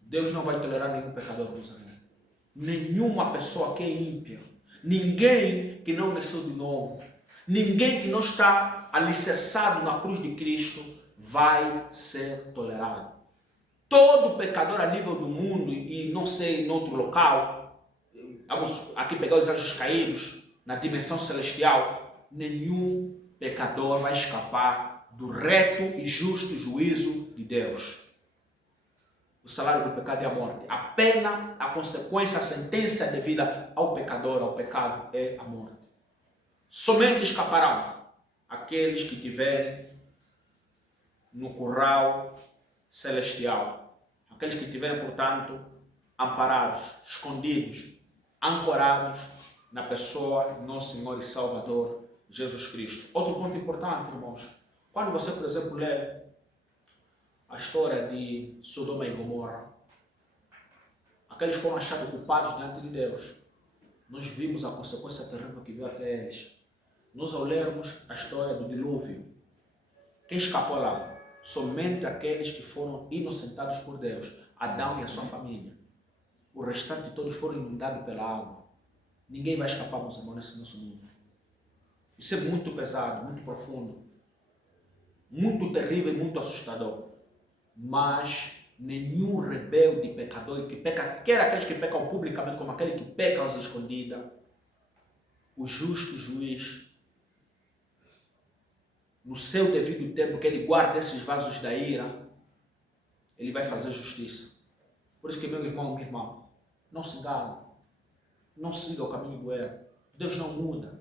Deus não vai tolerar nenhum pecador, meus amigos. Nenhuma pessoa que é ímpia, ninguém que não nasceu de novo, ninguém que não está alicerçado na cruz de Cristo vai ser tolerado. Todo pecador a nível do mundo, e não sei em outro local, vamos aqui pegar os anjos caídos, na dimensão celestial, nenhum pecador vai escapar do reto e justo juízo de Deus. O salário do pecado é a morte. A pena, a consequência, a sentença devida ao pecador, ao pecado, é a morte. Somente escaparão aqueles que tiverem no curral celestial. Aqueles que tiverem, portanto, amparados, escondidos, ancorados na pessoa do nosso Senhor e Salvador, Jesus Cristo. Outro ponto importante, irmãos, quando você, por exemplo, lê a história de Sodoma e Gomorra, aqueles foram achados culpados diante de Deus. Nós vimos a consequência terrível que veio até eles. Nós, ao lermos a história do dilúvio, quem escapou lá? Somente aqueles que foram inocentados por Deus, Adão e a sua família. O restante todos foram inundados pela água. Ninguém vai escapar, meus irmãos, nesse nosso mundo. Isso é muito pesado, muito profundo, muito terrível e muito assustador. Mas nenhum rebelde pecador que peca, quer aqueles que pecam publicamente, como aquele que peca às escondidas, o justo juiz, no seu devido tempo, que ele guarda esses vasos da ira, ele vai fazer justiça. Por isso que, meu irmão, minha irmã, não se engane, não siga o caminho do erro. Deus não muda.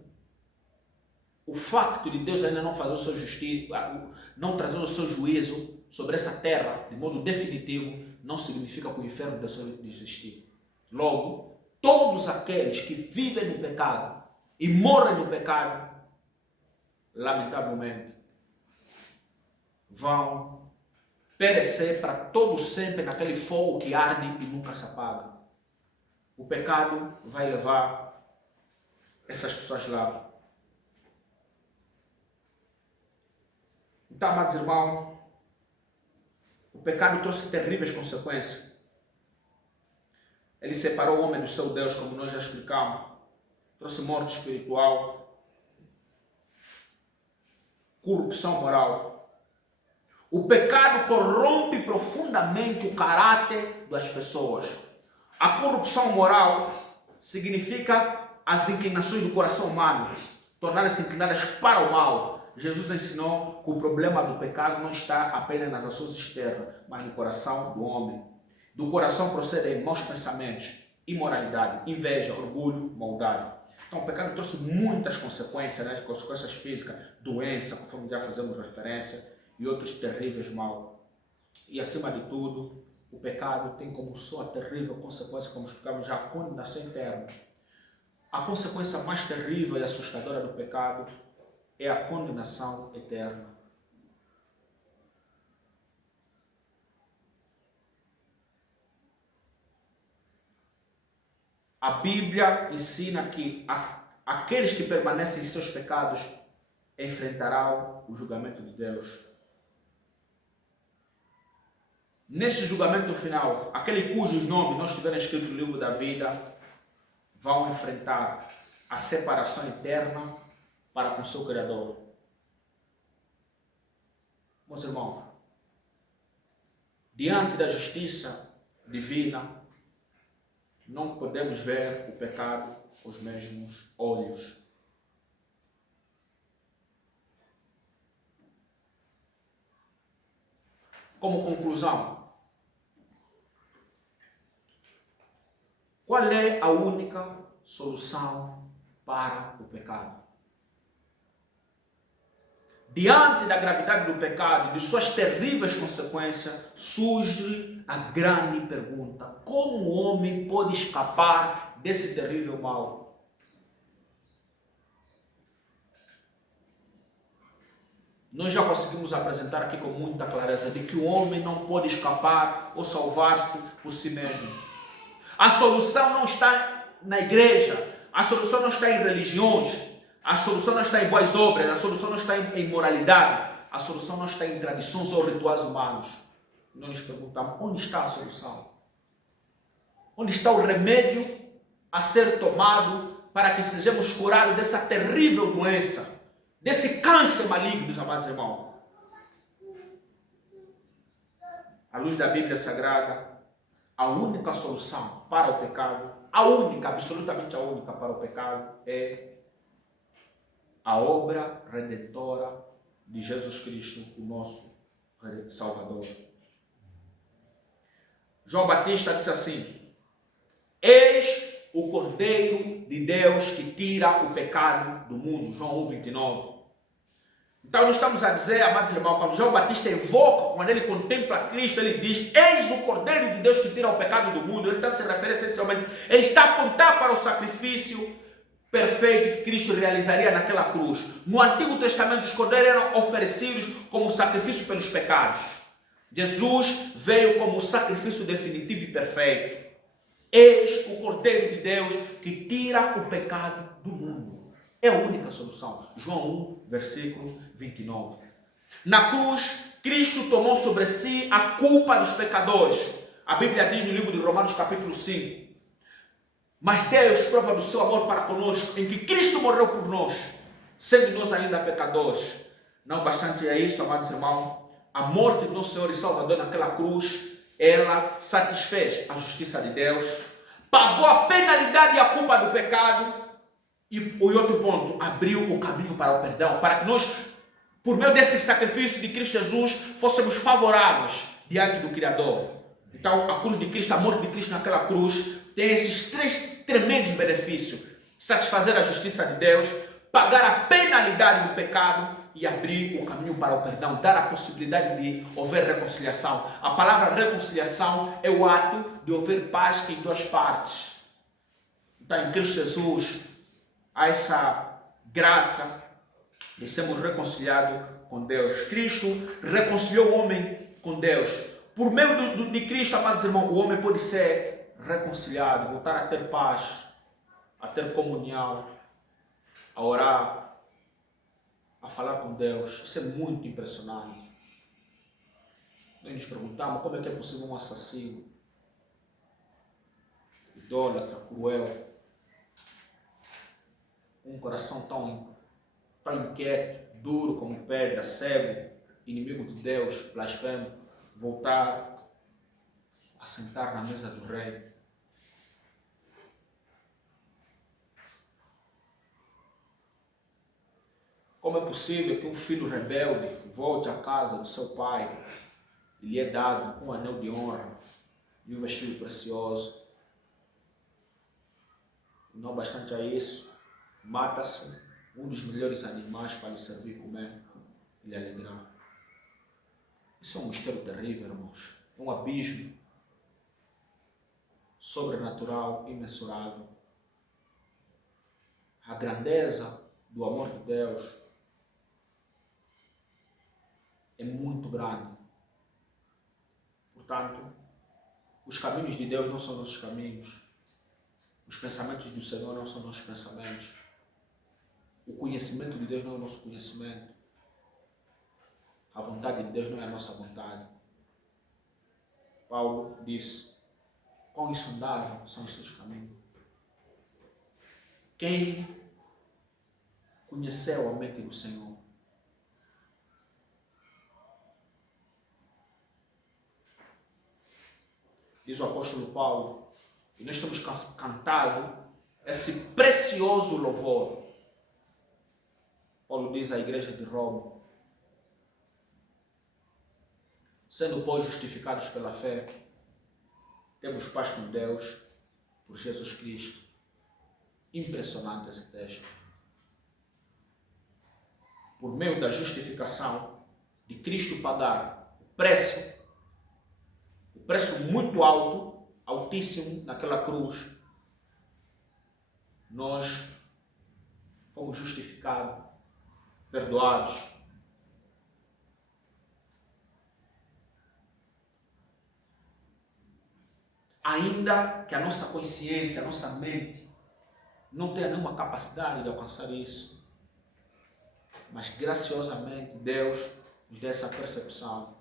O facto de Deus ainda não fazer o seu justiça, não trazer o seu juízo sobre essa terra de modo definitivo, não significa que o inferno deixou de existir. Logo, todos aqueles que vivem no pecado e morrem no pecado, lamentavelmente, vão perecer para todo sempre naquele fogo que arde e nunca se apaga. O pecado vai levar essas pessoas lá. Então, amados irmãos, o pecado trouxe terríveis consequências. Ele separou o homem do seu Deus, como nós já explicamos. Trouxe morte espiritual, corrupção moral. O pecado corrompe profundamente o caráter das pessoas. A corrupção moral significa as inclinações do coração humano tornarem-se inclinadas para o mal. Jesus ensinou que o problema do pecado não está apenas nas ações externas, mas no coração do homem. Do coração procedem maus pensamentos, imoralidade, inveja, orgulho, maldade. Então o pecado trouxe muitas consequências, né? Consequências físicas, doença, conforme já fazemos referência, e outros terríveis mal. E acima de tudo, o pecado tem como sua terrível consequência, como explicamos já, a condenação eterna. A consequência mais terrível e assustadora do pecado é a condenação eterna. A Bíblia ensina que aqueles que permanecem em seus pecados enfrentarão o julgamento de Deus. Nesse julgamento final, aquele cujos nomes não estiverem escritos no livro da vida vão enfrentar a separação eterna para com seu Criador. Meus irmãos, diante da justiça divina, não podemos ver o pecado com os mesmos olhos. Como conclusão, qual é a única solução para o pecado? Diante da gravidade do pecado e de suas terríveis consequências, surge a grande pergunta: como o homem pode escapar desse terrível mal? Nós já conseguimos apresentar aqui com muita clareza de que o homem não pode escapar ou salvar-se por si mesmo. A solução não está na igreja, a solução não está em religiões, a solução não está em boas obras, a solução não está em moralidade, a solução não está em tradições ou rituais humanos. Nós nos perguntamos, onde está a solução? Onde está o remédio a ser tomado para que sejamos curados dessa terrível doença, desse câncer maligno, meus amados irmãos? À luz da Bíblia Sagrada, a única solução para o pecado, a única, absolutamente a única para o pecado é a obra redentora de Jesus Cristo, o nosso Salvador. João Batista disse assim: eis o Cordeiro de Deus que tira o pecado do mundo. João 1:29. Então nós estamos a dizer, amados irmãos, quando João Batista evoca, quando ele contempla Cristo, ele diz: eis o Cordeiro de Deus que tira o pecado do mundo. Ele está se referindo essencialmente, ele está a apontar para o sacrifício perfeito que Cristo realizaria naquela cruz. No Antigo Testamento, os cordeiros eram oferecidos como sacrifício pelos pecados. Jesus veio como sacrifício definitivo e perfeito. Eis o Cordeiro de Deus que tira o pecado do mundo. É a única solução. João 1, versículo 29. Na cruz, Cristo tomou sobre si a culpa dos pecadores. A Bíblia diz no livro de Romanos, capítulo 5. Mas Deus prova do seu amor para conosco, em que Cristo morreu por nós, sendo nós ainda pecadores. Não bastante é isso, amados irmãos, a morte do nosso Senhor e Salvador naquela cruz, ela satisfez a justiça de Deus, pagou a penalidade e a culpa do pecado, e o outro ponto, abriu o caminho para o perdão, para que nós, por meio desse sacrifício de Cristo Jesus, fôssemos favoráveis diante do Criador. Então, a cruz de Cristo, a morte de Cristo naquela cruz, tem esses três tremendos benefícios: satisfazer a justiça de Deus, pagar a penalidade do pecado e abrir o caminho para o perdão, dar a possibilidade de haver reconciliação. A palavra reconciliação é o ato de haver paz em duas partes. Então, em Cristo Jesus, há essa graça de sermos reconciliados com Deus. Cristo reconciliou o homem com Deus. Por meio de Cristo, amados irmãos, o homem pode ser reconciliado, voltar a ter paz, a ter comunhão, a orar, a falar com Deus. Isso é muito impressionante. Nós nos perguntamos como é que é possível um assassino, idólatra, cruel, com um coração tão inquieto, duro como pedra, cego, inimigo de Deus, blasfemo, voltar a sentar na mesa do rei. Como é possível que um filho rebelde volte à casa do seu pai e lhe é dado um anel de honra e um vestido precioso? Não bastante a isso, mata-se um dos melhores animais para lhe servir comer e lhe alegrar. Isso é um mistério terrível, irmãos. É um abismo sobrenatural, imensurável. A grandeza do amor de Deus é muito grande. Portanto, os caminhos de Deus não são nossos caminhos. Os pensamentos do Senhor não são nossos pensamentos. O conhecimento de Deus não é o nosso conhecimento. A vontade de Deus não é a nossa vontade. Paulo disse: quão insondáveis são os seus caminhos. Quem conheceu a mente do Senhor? Diz o apóstolo Paulo, e nós temos cantado esse precioso louvor. Paulo diz à igreja de Roma: sendo, pois, justificados pela fé, temos paz com Deus por Jesus Cristo. Impressionante esse texto. Por meio da justificação, de Cristo pagar o preço muito alto, altíssimo naquela cruz, nós fomos justificados, perdoados. Ainda que a nossa consciência, a nossa mente não tenha nenhuma capacidade de alcançar isso, mas graciosamente Deus nos dá essa percepção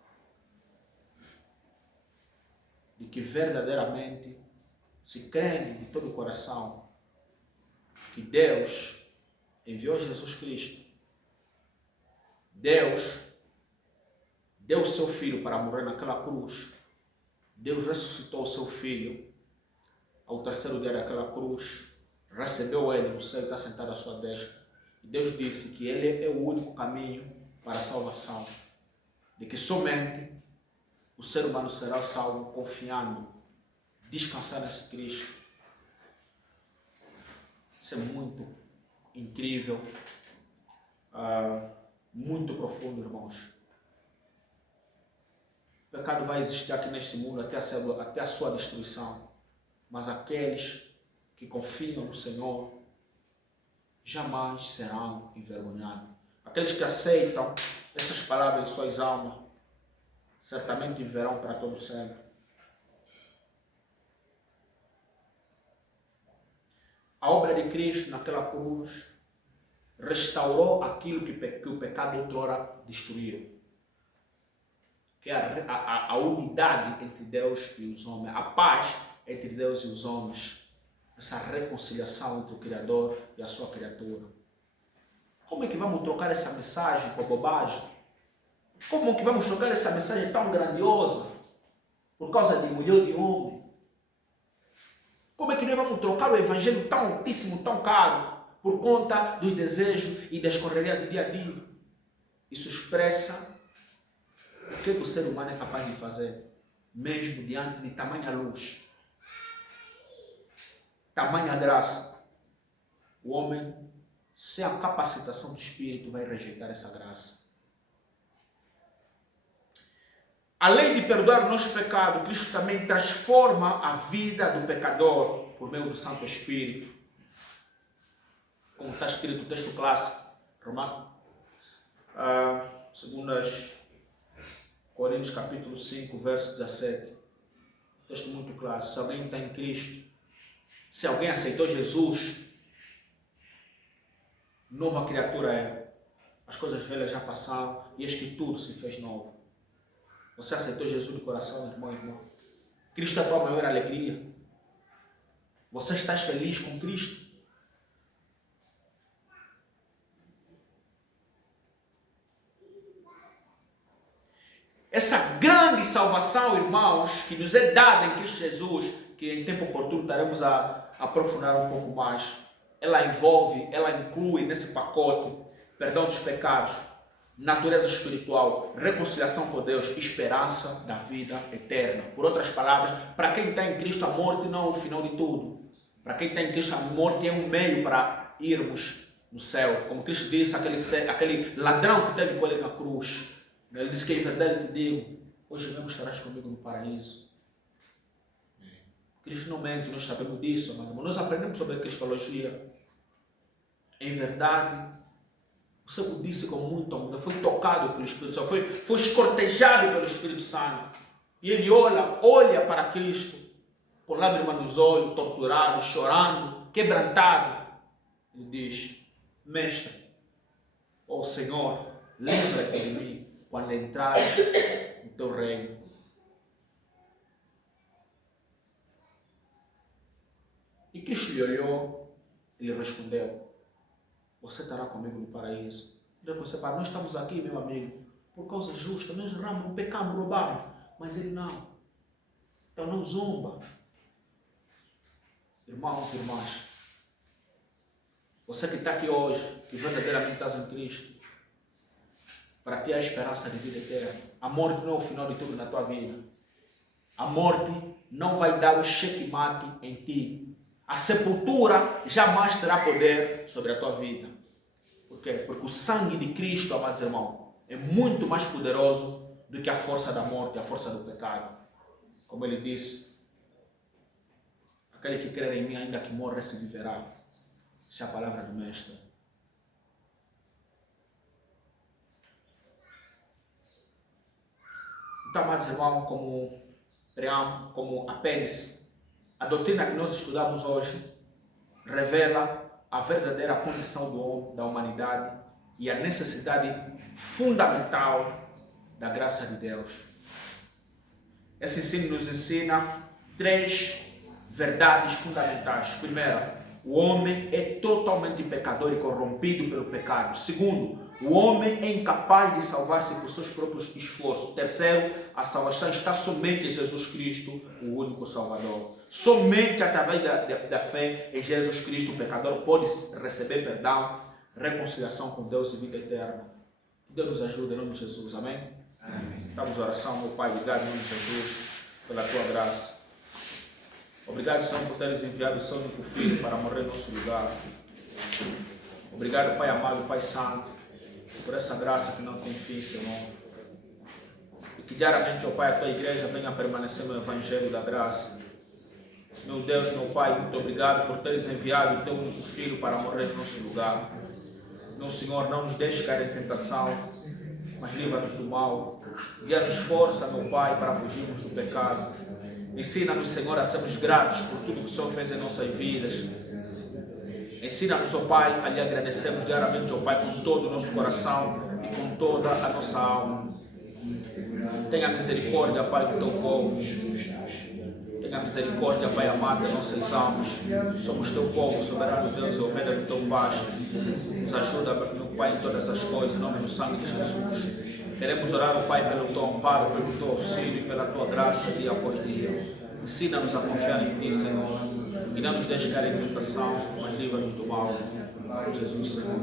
de que verdadeiramente se crê de todo o coração que Deus enviou Jesus Cristo. Deus deu o seu Filho para morrer naquela cruz. Deus ressuscitou o seu Filho ao terceiro dia daquela cruz, recebeu ele no céu e está sentado à sua destra. E Deus disse que ele é o único caminho para a salvação, de que somente o ser humano será salvo confiando, descansando nesse Cristo. Isso é muito incrível, muito profundo, irmãos. O pecado vai existir aqui neste mundo até a sua destruição, mas aqueles que confiam no Senhor jamais serão envergonhados. Aqueles que aceitam essas palavras em suas almas certamente viverão para todo sempre. A obra de Cristo naquela cruz restaurou aquilo que o pecado outrora destruiu, que é a unidade entre Deus e os homens, a paz entre Deus e os homens, essa reconciliação entre o Criador e a sua criatura. Como é que vamos trocar essa mensagem por bobagem? Como que vamos trocar essa mensagem tão grandiosa por causa de mulher e homem? Como é que nós vamos trocar o evangelho tão altíssimo, tão caro, por conta dos desejos e das correrias do dia a dia? Isso expressa o que o ser humano é capaz de fazer, mesmo diante de tamanha luz, tamanha graça. O homem, sem a capacitação do Espírito, vai rejeitar essa graça. Além de perdoar o nosso pecado, Cristo também transforma a vida do pecador por meio do Santo Espírito. Como está escrito no texto clássico, Romanos, Coríntios capítulo 5, verso 17. Texto muito claro. Se alguém está em Cristo, se alguém aceitou Jesus, nova criatura é. As coisas velhas já passaram e eis que tudo se fez novo. Você aceitou Jesus de coração, irmão e irmã? Cristo é a tua maior alegria. Você está feliz com Cristo? Essa grande salvação, irmãos, que nos é dada em Cristo Jesus, que em tempo oportuno daremos a aprofundar um pouco mais, ela envolve, ela inclui nesse pacote perdão dos pecados, natureza espiritual, reconciliação com Deus, esperança da vida eterna. Por outras palavras, para quem está em Cristo, a morte não é o final de tudo. Para quem está em Cristo, a morte é um meio para irmos no céu. Como Cristo disse, aquele ladrão que teve com ele na cruz. Ele disse que em verdade te digo, hoje mesmo estarás comigo no paraíso. Cristo não mente, nós sabemos disso, mas nós aprendemos sobre a cristologia. Em verdade, o Senhor disse com muito amor, foi tocado pelo Espírito Santo, foi escortejado pelo Espírito Santo. E ele olha para Cristo, com lágrimas nos olhos, torturado, chorando, quebrantado. Ele diz, Mestre, ó Senhor, lembra-te de mim quando entrares no teu reino. E Cristo lhe olhou e lhe respondeu, você estará comigo no paraíso. Nós estamos aqui, meu amigo, por causa justa. Nós erramos, pecamos, roubamos. Mas ele não. Então não zomba. Irmãos e irmãs, você que está aqui hoje, que verdadeiramente estás em Cristo, para ti é a esperança de vida eterna. A morte não é o final de tudo na tua vida. A morte não vai dar o checkmate em ti. A sepultura jamais terá poder sobre a tua vida. Por quê? Porque o sangue de Cristo, amados irmãos, é muito mais poderoso do que a força da morte, a força do pecado. Como ele disse, aquele que crer em mim, ainda que morra, se viverá. Essa é a palavra do Mestre. Então, amados irmãos, como apêndice, a doutrina que nós estudamos hoje revela a verdadeira condição do homem, da humanidade e a necessidade fundamental da graça de Deus. Esse ensino nos ensina 3 verdades fundamentais. Primeira, o homem é totalmente pecador e corrompido pelo pecado. Segundo, o homem é incapaz de salvar-se por seus próprios esforços. Terceiro, a salvação está somente em Jesus Cristo, o único Salvador. Somente através da fé em Jesus Cristo o pecador pode receber perdão, reconciliação com Deus e vida eterna. Que Deus nos ajude em nome de Jesus. Amém? Amém. Damos oração, meu Pai, obrigado em nome de Jesus pela tua graça. Obrigado, Senhor, por teres enviado o seu único Filho para morrer em nosso lugar. Obrigado, Pai amado, Pai santo, por essa graça que não tem fim, Senhor. E que diariamente, ó Pai, a tua igreja venha permanecer no Evangelho da graça. Meu Deus, meu Pai, muito obrigado por teres enviado o teu único Filho para morrer em nosso lugar. Meu Senhor, não nos deixe cair em tentação, mas livra-nos do mal. Dê-nos força, meu Pai, para fugirmos do pecado. Ensina-nos, Senhor, a sermos gratos por tudo que o Senhor fez em nossas vidas. Ensina-nos, ó Pai, a lhe agradecermos diariamente, ó Pai, com todo o nosso coração e com toda a nossa alma. Tenha misericórdia, Pai, do teu povo. Tenha misericórdia, Pai amado, das nossas almas. Somos teu povo, soberano Deus e ovelha do teu pasto. Nos ajuda, meu Pai, em todas as coisas, em nome do sangue de Jesus. Queremos orar, ó Pai, pelo teu amparo, pelo teu auxílio e pela tua graça dia após dia. Ensina-nos a confiar em ti, Senhor. E não nos deixe cair em tentação, mas livra-nos do mal. Em Jesus, Senhor.